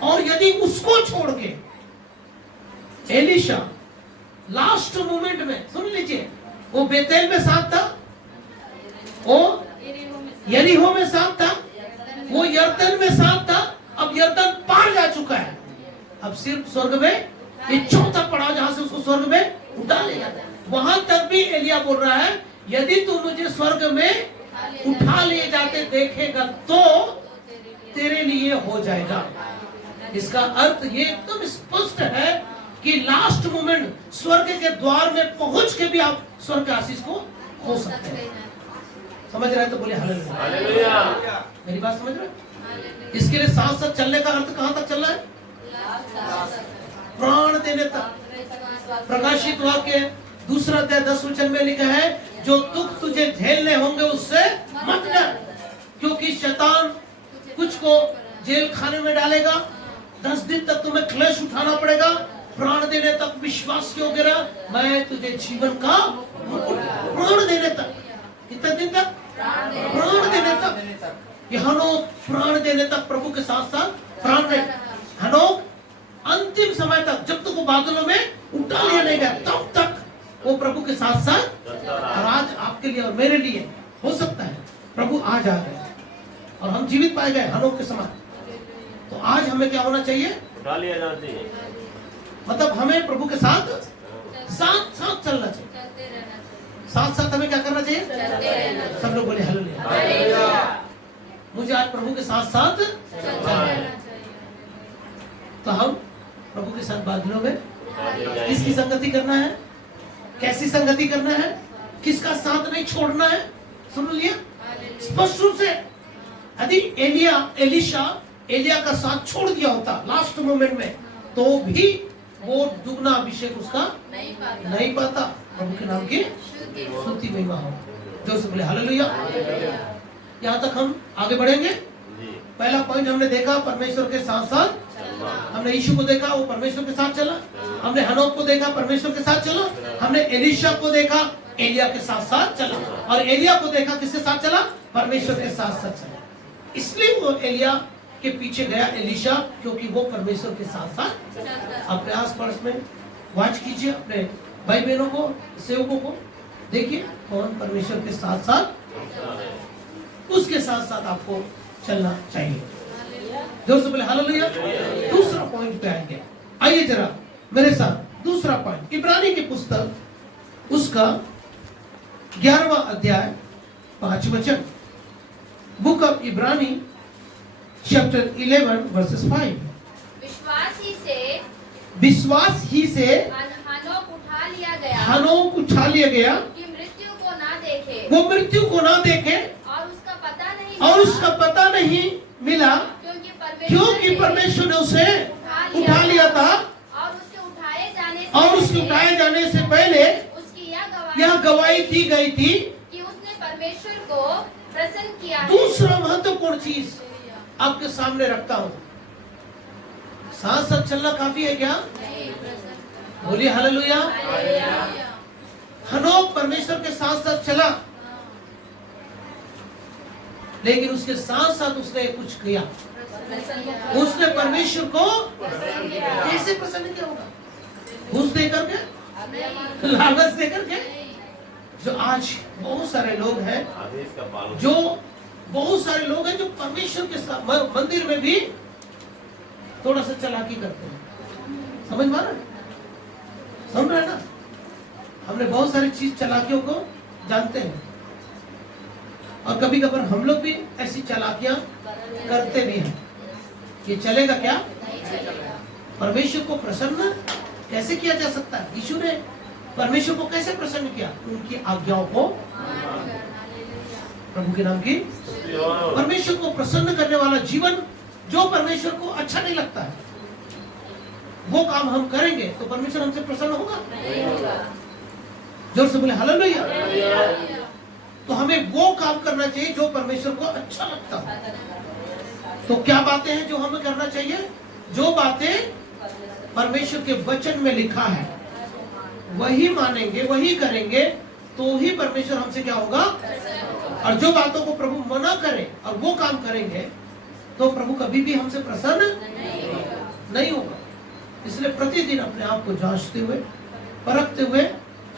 और यदि उसको छोड़ के एलीशा लास्ट मोमेंट में, सुन लीजिए, वो बेतेल में साथ था, वो यरीहो में साथ था, वो यरदन में साथ था, अब यरदन पार जा चुका है। अब सिर्फ स्वर्ग में ये चौथा पड़ाव जहां से उसको स्वर्ग में उठा ले जाता है। वहां तक भी एलिया बोल रहा है यदि तू मुझे स्वर्ग में उठा ले जाते देखेगा तो तेरे लिए हो जाएगा। इसका अर्थ ये एकदम स्पष्ट है कि लास्ट मोमेंट स्वर्ग के द्वार में पहुंच के भी आप स्वर्ग के आशीष को खो सकते हैं। समझ रहे हैं तो बोले हालेलुया। हालेलुया। मेरी बात समझ रहे हैं? इसके लिए साथ साथ चलने का अर्थ कहां तक चलना है? प्राण देने तक। प्रकाशित वाक्य 2 अध्याय 10 वचन में लिखा है, जो दुख तुझे झेलने होंगे उससे मत डर, क्योंकि शैतान कुछ को जेल खाने में डालेगा, 10 दिन तक तुम्हें क्लेश उठाना पड़ेगा, प्राण देने तक विश्वास क्यों गिरा, मैं तुझे जीवन का प्राण देने तक। कितने दिन तक? प्राण देने तक। ये हनोक प्राण देने तक प्रभु के साथ साथ प्राण दे। हनोक अंतिम समय तक, जब तक वो बादलों में उठा लिया नहीं गया, तब तक वो प्रभु के साथ साथ। और आज आपके लिए और मेरे लिए हो सकता है प्रभु आज आ गए और हम जीवित पाए गए हनोक के समान, तो आज हमें क्या होना चाहिए? उठा लिया जाते हैं। मतलब हमें प्रभु के साथ साथ साथ चलना चाहिए। साथ साथ हमें क्या करना चाहिए? सब लोग बोले हालेलुया। मुझे आज प्रभु के साथ साथ चलना है। तो हम प्रभु के साथ बादलों में किसकी संगति करना है? कैसी संगति करना है? किसका साथ नहीं छोड़ना है? सुन लिया स्पष्ट रूप से। यदि एलिया का साथ छोड़ दिया होता लास्ट मोमेंट में, तो भी वो दुगना अभिषेक उसका नहीं पाता। प्रभु के नाम की स्तुति महिमा हो। जोर से बोले हालेलुया। यहाँ तक हम आगे बढ़ेंगे। पहला पॉइंट हमने देखा, परमेश्वर के साथ साथ। हमने यीशु को देखा, वो परमेश्वर के साथ चला। हमने हनोक को देखा, परमेश्वर के साथ चला। हमने एलीशा को देखा, एलिया के साथ साथ चला। और एलिया को देखा, किसके साथ चला? परमेश्वर के साथ साथ चला। इसलिए वो एलिया के पीछे गया एलीशा, क्योंकि वो परमेश्वर के साथ साथ। अपने आस पड़ोस में वाच कीजिए, अपने भाई बहनों को, सेवकों को देखिए कौन परमेश्वर के साथ साथ, उसके साथ साथ आपको चलना चाहिए। जोर से बोले हालेलुया। दूसरा पॉइंट पे आएंगे। आइए जरा मेरे साथ दूसरा पॉइंट, इब्रानी की पुस्तक उसका 11वां अध्याय 5 वचन। बुक ऑफ इब्रानी चैप्टर 11 वर्सेस 5। विश्वास ही से हनोक उठा लिया गया कि मृत्यु को ना देखे, वो मृत्यु को ना देखे, और उसका पता नहीं मिला, क्योंकि परमेश्वर ने उसे उठा लिया था। और उसके उठाए जाने से पहले उसकी यह गवाही दी गई थी कि उसने परमेश्वर को प्रसन्न किया है। दूसरा महत्वपूर्ण चीज आपके सामने रखता हूँ, साथ साथ चलना काफी है क्या? बोलिए हालेलुया। हनोक परमेश्वर के साथ साथ चला, लेकिन उसके साथ साथ उसने कुछ किया। उसने परमेश्वर को कैसे प्रसन्न किया होगा? घूस दे करके, लालच दे करके। जो आज बहुत सारे लोग हैं, जो बहुत सारे लोग हैं जो परमेश्वर के साथ मंदिर में भी थोड़ा सा चालाकी करते हैं। समझ में आ रहा है? समझ रहे हैं ना? हमने बहुत सारी चीज चालाकियों को जानते हैं, और कभी कभार हम लोग भी ऐसी चालाकियां करते भी हैं। ये चलेगा क्या? परमेश्वर को प्रसन्न कैसे किया जा सकता है? यीशु ने परमेश्वर को कैसे प्रसन्न किया? उनकी आज्ञाओं को, प्रभु के नाम की। परमेश्वर को प्रसन्न करने वाला जीवन, जो परमेश्वर को अच्छा नहीं लगता है, वो काम हम करेंगे तो परमेश्वर हमसे प्रसन्न होगा? जोर से बोले हालेलुया। तो हमें वो काम करना चाहिए जो परमेश्वर को अच्छा लगता है। तो क्या बातें हैं जो हमें करना चाहिए? जो बातें परमेश्वर के वचन में लिखा है वही मानेंगे, वही करेंगे, तो ही परमेश्वर हमसे क्या होगा? और जो बातों को प्रभु मना करे और वो काम करेंगे, तो प्रभु कभी भी हमसे प्रसन्न नहीं होगा। इसलिए प्रतिदिन अपने आप को जांचते हुए, परखते हुए,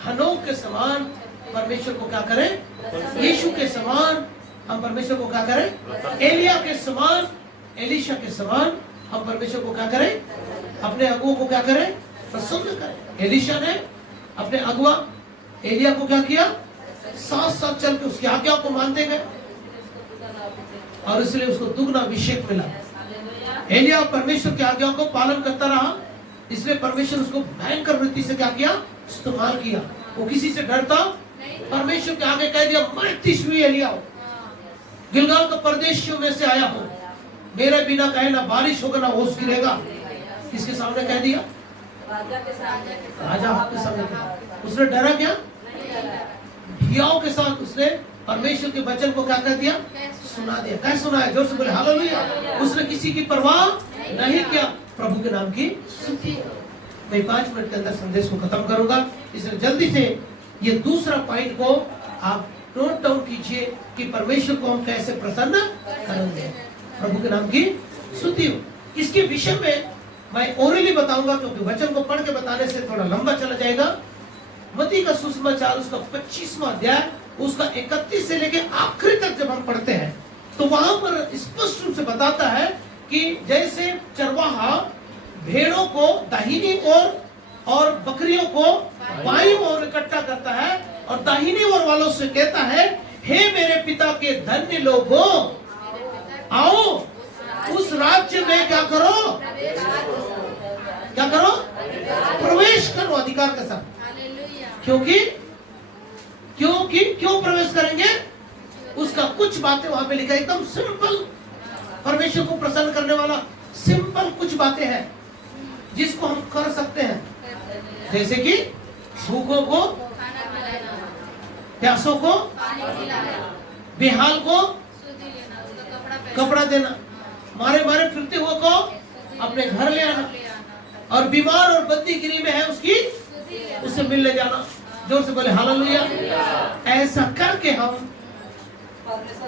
हनोक के समान परमेश्वर को क्या करें? यीशु के समान हम परमेश्वर को क्या करें? एलिया के समान, एलीशा के समान हम परमेश्वर को क्या करें? अपने अगुओं को क्या करें? प्रसन्न करें। एलीशा ने अपने अगुआ एलिया को क्या किया? साथ साथ चल के उसकी आज्ञा को मानते गए और इसलिए उसको दुगना अभिषेक मिला। एलिया परमेश्वर की आज्ञा को पालन करता रहा, इसलिए परमेश्वर उसको भयंकर वृत्ति से क्या किया, इस्तेमाल किया। वो किसी से डरता, परमेश्वर के आगे कह दिया, मैं तिशवी एलिया हूं, गिलगाल का परदेशियों में से आया हूं, मेरे बिना कहे ना बारिश होगा ना ओस गिरेगा। किसके सामने कह दिया? राजा आपके सामने कहा। उसने डरा क्या? भियाओं के साथ उसने परमेश्वर के वचन को क्या कर दिया, सुना दिया। क्या सुनाया? जोर से बोले हालेलुया। उसने किसी की परवाह नहीं किया, प्रभु के नाम की स्तुति। मैं 5 मिनट के अंदर संदेश को खत्म करूंगा, इसलिए जल्दी से ये दूसरा पॉइंट को आप नोट डाउन कीजिए कि परमेश्वर को हम कैसे प्रसन्न करेंगे। प्रभु के नाम की स्तुति हो। इसके विषय में मैं ओरली बताऊंगा, क्योंकि वचन को पढ़ के बताने से थोड़ा लंबा चला जाएगा। मत्ती का सुसमाचार उसका 25वां अध्याय उसका 31 से लेके आखिरी तक जब हम पढ़ते हैं तो वहां पर स्पष्ट रूप से बताता है कि जैसे चरवाहा भेड़ों को दाहिनी ओर और बकरियों को बाईं ओर इकट्ठा करता है और दाहिनी ओर वालों से कहता है, हे मेरे पिता के धन्य लोगों, आओ उस राज्य में क्या करो, क्या करो, प्रवेश करो अधिकार के साथ। क्योंकि क्यों प्रवेश करेंगे? उसका कुछ बातें वहां पे लिखा है, एकदम सिंपल, परमेश्वर को प्रसन्न करने वाला सिंपल कुछ बातें हैं जिसको हम कर सकते हैं। जैसे कि भूखों को, प्यासों को, बेहाल को कपड़ा देना, मारे मारे फिरते हुए को अपने घर ले आना, और बीमार और बंदीगिरी में है उसकी उससे मिलने जाना। जोर से बोले हालेलुया। ऐसा करके हम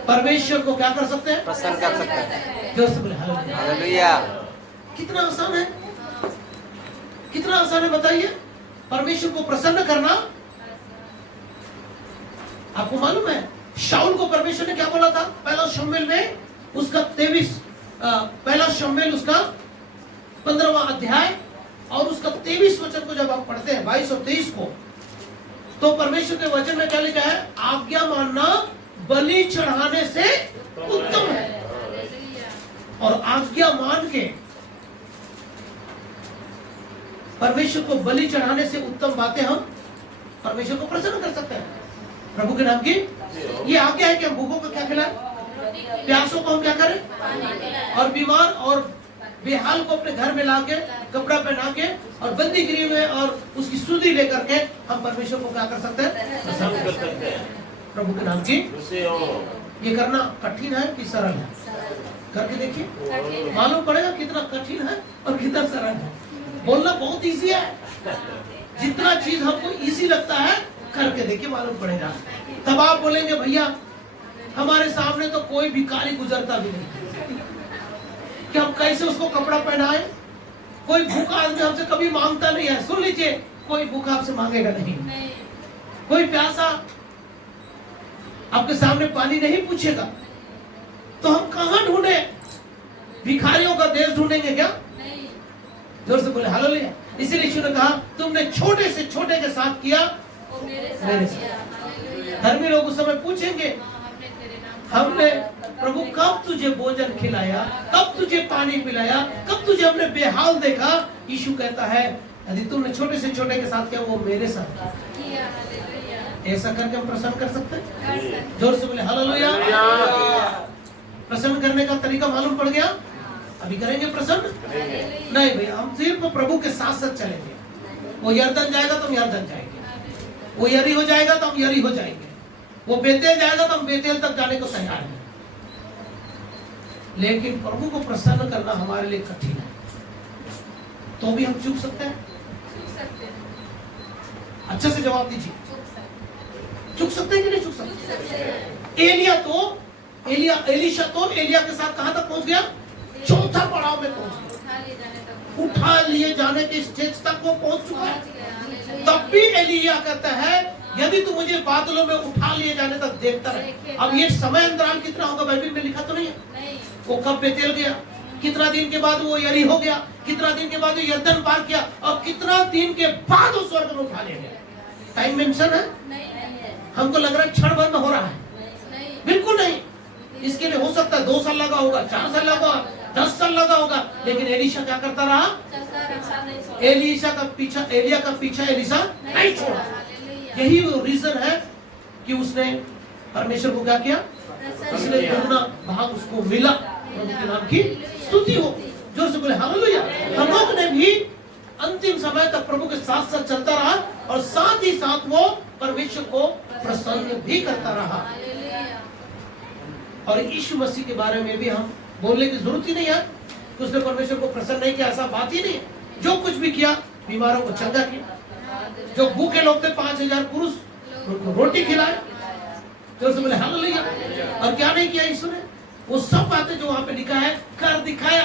परमेश्वर को क्या कर सकते हैं, प्रसन्न कर सकते हैं। जोर से बोले हालेलुया। हालेलुया। कितना आसान है, कितना आसान है बताइए परमेश्वर को प्रसन्न करना। आपको मालूम है शाऊल को परमेश्वर ने क्या बोला था? पहला शमूएल में उसका 23 पहला शमूएल उसका 15वां अध्याय और उसका 23 वचन को जब आप पढ़ते हैं 22 और 23 को, तो परमेश्वर के वचन में क्या लिखा है? आज्ञा मानना बलि चढ़ाने से उत्तम है। और आज्ञा मान के परमेश्वर को बलि चढ़ाने से उत्तम बातें हम परमेश्वर को प्रसन्न कर सकते हैं। प्रभु के नाम की ये आज्ञा है कि हम भूखों को क्या खिलाएं, प्यासों को हम क्या करें, और बीमार और बेहाल को अपने घर में लाके कपड़ा पहना के और बंदीगिरी में और उसकी सुधि लेकर के हम परमेश्वर को क्या कर सकते हैं, प्रसन्न कर सकते हैं। प्रभु के नाम की ये करना कठिन है कि सरल है? करके देखिए, मालूम पड़ेगा कितना कठिन है और कितना सरल है। बोलना बहुत इजी है, जितना चीज हमको इजी लगता है करके देखिए मालूम पड़ेगा। तब आप बोलेंगे भैया हमारे सामने तो कोई भिखारी गुजरता भी नहीं कि हम कैसे उसको कपड़ा पहनाए। कोई भूखा आदमी हमसे कभी मांगता नहीं है। सुन लीजिए, कोई भूखा आपसे मांगेगा नहीं, कोई प्यासा आपके सामने पानी नहीं पूछेगा। तो हम कहां ढूंढे? भिखारियों का देश ढूंढेंगे क्या? जोर से बोले हालेलुया। इसीलिए यीशु ने कहा तुमने छोटे से छोटे के साथ किया मेरे साथ। धर्मी लोग उस समय पूछेंगे हमने प्रभु कब तुझे भोजन खिलाया, कब तुझे पानी पिलाया, कब तुझे हमने बेहाल देखा? यीशु कहता है यदि तुमने छोटे से छोटे के साथ किया वो मेरे साथ किया। ऐसा करके हम प्रसन्न कर सकते हैं। जोर से बोले हालेलुया। प्रसन्न करने का तरीका मालूम पड़ गया? अभी करेंगे प्रसन्न? नहीं भैया, हम सिर्फ प्रभु के साथ साथ चलेंगे। वो यरदन जाएगा तो हम यरदन जाएंगे, वो यरी हो जाएगा तो हम यरी हो जाएंगे, वो बेतेल जाएगा तो हम बेतेल तक जाने को तैयार हैं। लेकिन प्रभु को प्रसन्न करना हमारे लिए कठिन है, तो भी हम चूक सकते हैं। अच्छे से जवाब दीजिए, चूक सकते हैं कि नहीं चूक सकते? एलिशा तो एलिया के साथ कहां तक पहुंच गया? चौथा पड़ाव में पहुंच गया, उठा लिए जाने के स्टेज तक वो पहुंच चुका है। तब भी एलिया कहता है यदि तू मुझे बादलों में उठा लिए जाने तक देखता रहे। अब ये समय अंतराल कितना होगा बाइबल में लिखा तो नहीं है। वो कब बेतेल गया, कितना दिन के बाद वो यरी हो गया, कितना दिन के बाद वो यरदन पार किया, और कितना दिन के बाद वो स्वर्ग में उठा लिया गया। टाइम मेंशन है? हमको लग रहा है क्षण भर में हो रहा है, बिल्कुल नहीं। इसके लिए हो सकता है 2 साल लगा होगा, 4 साल लगा होगा, 10 साल लगा होगा, लेकिन एलिशा क्या करता रहा? एलिया का पीछा एलिशा नहीं छोड़ा। यही वो रीजन है कि उसने परमेश्वर को क्या किया, इसलिए दुगना भाग उसको मिला। प्रभु के नाम की स्तुति हो, जोर से बोले हालेलुया। हनोक ने भी अंतिम समय तक प्रभु के साथ साथ चलता रहा और साथ ही साथ वो परमेश्वर को प्रसन्न भी करता रहा। और यीशु मसीह के बारे में भी हम बोलने की जरूरत ही नहीं है कि उसने परमेश्वर को प्रसन्न नहीं किया, ऐसा बात ही नहीं है। जो कुछ भी किया, बीमारों को चंगा किया, जो भूखे लोग थे 5000 पुरुष उनको रोटी खिलाए, जो से बोले हालेलुया। और क्या नहीं किया यीशु ने? वो सब बातें जो वहां पे लिखा है कर दिखाया।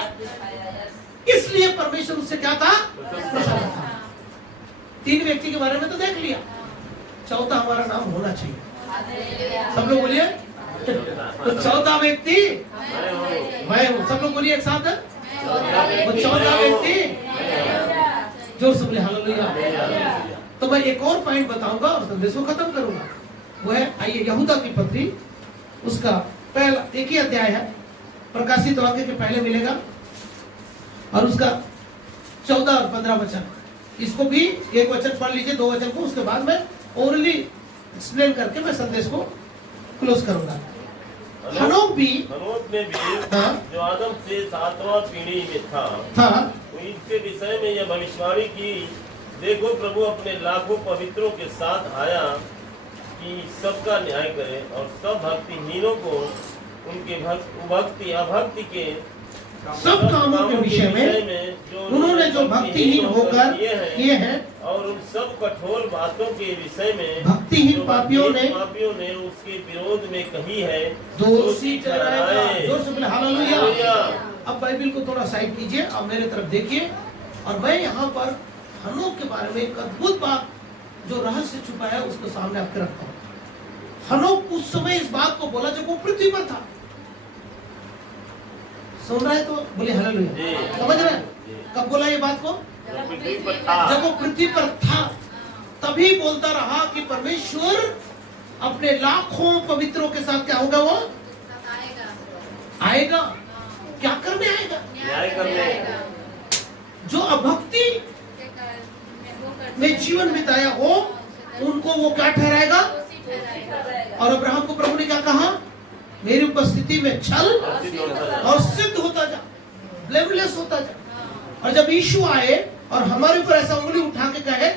इसलिए परमेश्वर उससे क्या था? प्रसन्न था। 3 व्यक्ति के बारे में तो देख लिया, चौथा हमारा नाम होना चाहिए। सब लोग बोलिए, तो चौथा व्यक्ति मैं हूँ। सब लोग बोलिए एक साथ, वो चौथा व्यक्ति, जोर से बोले हालेलुया। तो मैं एक और पॉइंट बताऊंगा और संदेश को खत्म करूंगा। वो है, आइए यहूदा की पत्री, उसका पहला 1 ही अध्याय है, प्रकाशित वाक्य के पहले मिलेगा, और उसका 14 और 15 वचन। इसको भी एक वचन पढ़ लीजिए, 2 वचन को, उसके बाद मैं ओरली एक्सप्लेन करके मैं संदेश को क्लोज करूंगा। हनोक में भी हाँ, जो आदम से 7वां पीढ़ी में था, इनके विषय में यह भविष्यवाणी की, देखो प्रभु अपने लाखों पवित्रों के साथ आया कि सबका न्याय करे और सब भक्तिहीनों को उनके भक्ति अभक्ति के सब कामों के विषय में उन्होंने जो भक्तिहीन होकर किए हैं, और उन सब कठोर बातों के विषय में भक्तिहीन पापियों ने उसके विरोध में कही है, दोषी ठहराए। जोर से बोले हालेलुया। अब बाइबल को थोड़ा साइड कीजिए, अब मेरे तरफ देखिए, और मैं यहाँ पर हनोक के बारे में एक अद्भुत बात जो रहस्य छुपा है उसको सामने आपके रखता हूँ। हनोक उस समय इस बात को बोला जब वो पृथ्वी पर था। सुन रहे तो बोले हालेलुया। समझ रहे? कब बोला ये बात को? जब वो पृथ्वी पर था, तभी बोलता रहा कि परमेश्वर अपने लाखों पवित्रों के साथ क्या होगा? वो आएगा। क्या करने आएगा? न्याय करने। जो अभक्ति में जीवन बिताया हो उनको वो क्या ठहराएगा? और अब्राहम को प्रभु ने क्या कहा? मेरी उपस्थिति में छल और सिद्ध होता जा, ब्लेमलेस होता जा। और जब यीशु आए और हमारे ऊपर ऐसा उंगली उठा के कहे,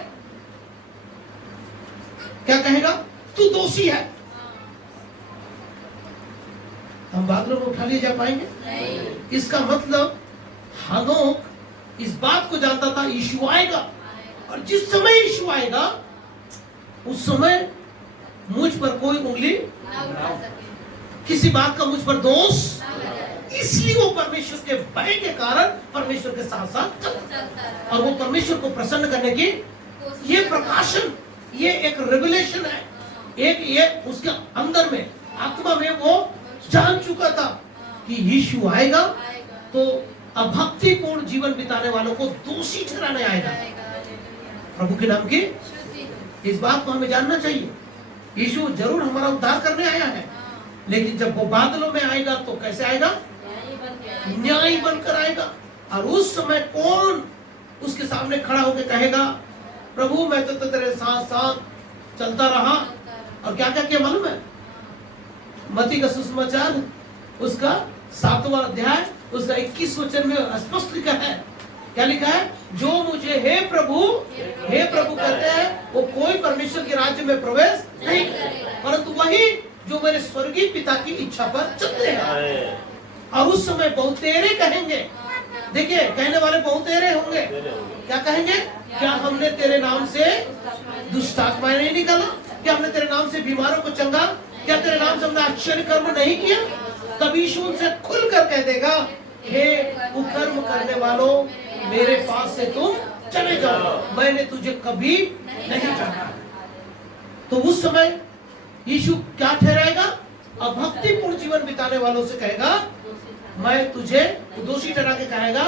क्या कहेगा? तू दोषी है, हम बादलों में उठा लिए जा पाएंगे? इसका मतलब हनोक इस बात को जानता था यीशु आएगा, और जिस समय यीशु आएगा उस समय मुझ पर कोई उंगली किसी बात का मुझ पर दोष, इसलिए वो परमेश्वर के भय के कारण परमेश्वर के साथ साथ चलता, और वो परमेश्वर को प्रसन्न करने की ये प्रकाशन, ये एक रेवलेशन है, एक ये उसके अंदर में आत्मा में वो जान चुका था कि यीशु आएगा तो अभक्तिपूर्ण जीवन बिताने वालों को दोषी ठहराने आएगा। प्रभु के नाम की इस बात को हमें जानना चाहिए। यीशु जरूर हमारा उद्धार करने आया है, लेकिन जब वो बादलों में आएगा तो कैसे आएगा? न्यायी बनकर आएगा। और उस समय कौन उसके सामने खड़ा होकर कहेगा, प्रभु मैं तो तेरे साथ साथ चलता रहा, और क्या क्या किया मालूम है? मत्ती का सुसमाचार उसका 7वां अध्याय उसका 21 वचन में स्पष्ट लिखा है। क्या लिखा है? जो मुझे हे प्रभु कहते हैं वो कोई परमेश्वर के राज्य में प्रवेश नहीं करेगा, परंतु वही जो मेरे स्वर्गीय पिता की इच्छा पर चलते हैं। और उस समय बहुतेरे कहेंगे, देखिए कहने वाले बहुतेरे होंगे। क्या कहेंगे? क्या हमने तेरे नाम से दुष्ट आत्माएं नहीं निकाला? क्या हमने तेरे नाम से बीमारों को चंगा? क्या तेरे नाम से हमने आश्चर्य कर्म नहीं किया? तब यीशु उनसे खुलकर कह देगा, हे कुकर्म करने वालों, मेरे पास से तुम चले जाओ, मैंने तुझे कभी नहीं जाना। तो उस समय यीशु क्या ठहराएगा? अभक्तिपूर्ण जीवन बिताने वालों से कहेगा, मैं तुझे दोषी ठहरा के कहेगा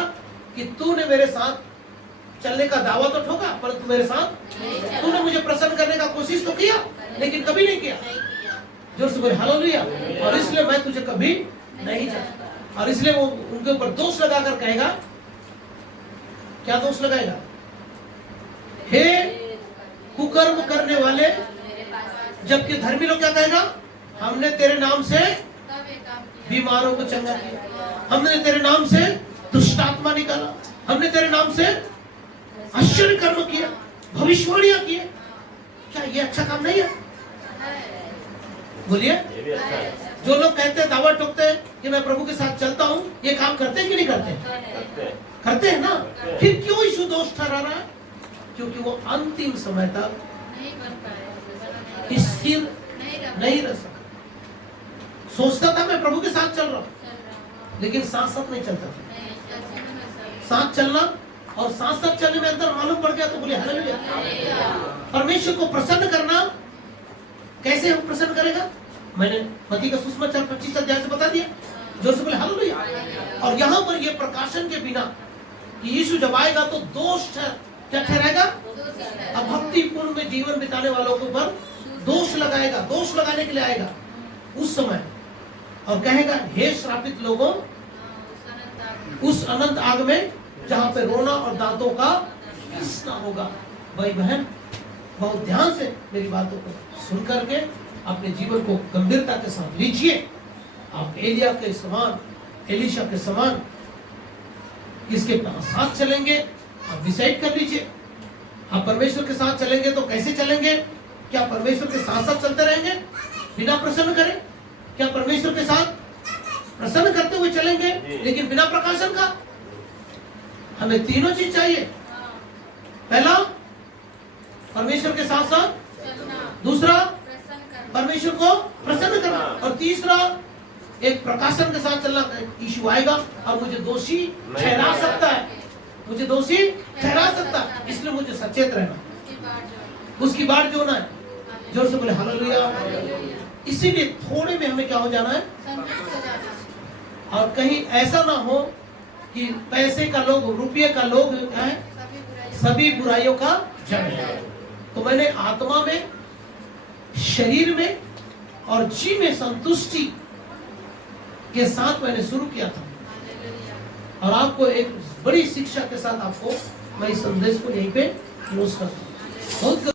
कि तूने मेरे साथ चलने का दावा तो ठोका, परंतु मेरे साथ तूने मुझे प्रसन्न करने का कोशिश तो किया, लेकिन कभी नहीं किया। जोर से बोले हालेलुया। और इसलिए मैं तुझे कभी नहीं जानता। और इसलिए वो उनके ऊपर दोष लगाकर कहेगा, क्या दोष लगाएगा? हे कुकर्म करने वाले, जबकि धर्मी लोग क्या कहेगा? हमने तेरे नाम से बीमारों को चंगा किया, हमने तेरे नाम से दुष्ट आत्मा निकाला, हमने तेरे नाम से आश्चर्य कर्म किया, भविष्यवाणियां किए। क्या ये अच्छा काम नहीं है? बोलिए। ये भी अच्छा है। जो लोग कहते हैं, दावा ठोकते हैं कि मैं प्रभु के साथ चलता हूं, ये काम करते हैं कि नहीं करते? करते हैं। करते हैं ना। फिर क्यों यीशु दोष ठहरा रहा है? क्योंकि वो अंतिम समय तक स्थिर नहीं रह सका। सोचता था मैं प्रभु के साथ चल रहा हूं, लेकिन साथ साथ नहीं चलता था। साथ चलना और साथ साथ चलने में अंतर मालूम पड़ गया तो बोले हालेलुया। परमेश्वर को प्रसन्न करना कैसे हम प्रसन्न करेगा? मैंने मत्ती का सुसमाचार 25 अध्याय से बता दिया। जोर से बोले हालेलुया। और यहाँ पर ये प्रकाशन के बिना कि यीशु जब आएगा तो दोष क्या ठहराएगा? अब भक्ति पूर्ण में जीवन बिताने वालों के ऊपर दोष लगाएगा। दोष लगाने के लिए आएगा उस समय और कहेगा, हे श्रापित लोगों, उस अनंत आग में जहां पे रोना और दांतों का पीसना होगा। भाई बहन, बहुत ध्यान से मेरी बातों को सुन करके अपने जीवन को गंभीरता के साथ लीजिए। आप एलिया के समान, एलिशा के समान किसके साथ चलेंगे आप डिसाइड कर लीजिए। आप परमेश्वर के साथ चलेंगे तो कैसे चलेंगे? क्या परमेश्वर के साथ साथ चलते रहेंगे बिना प्रसन्न करें? क्या परमेश्वर के साथ प्रसन्न करते हुए चलेंगे लेकिन बिना प्रकाशन का? हमें तीनों चीज चाहिए। पहला, परमेश्वर के साथ साथ, दूसरा परमेश्वर को प्रसन्न करना, और तीसरा एक प्रकाशन के साथ चलना। यीशु आएगा और मुझे दोषी ठहरा सकता है, मुझे दोषी ठहरा सकता है, इसलिए मुझे सचेत रहना, उसकी बाट जोना है। जोर से बोले हालेलुया। इसीलिए थोड़े में हमें क्या हो जाना है? और कहीं ऐसा ना हो कि पैसे का लोग, रुपये का लोग है, सभी बुराइयों का जड़ है। तो मैंने आत्मा में, शरीर में और जी में संतुष्टि के साथ मैंने शुरू किया था, और आपको एक बड़ी शिक्षा के साथ आपको मैं इस संदेश को यहीं पे क्लोज करता हूँ। बहुत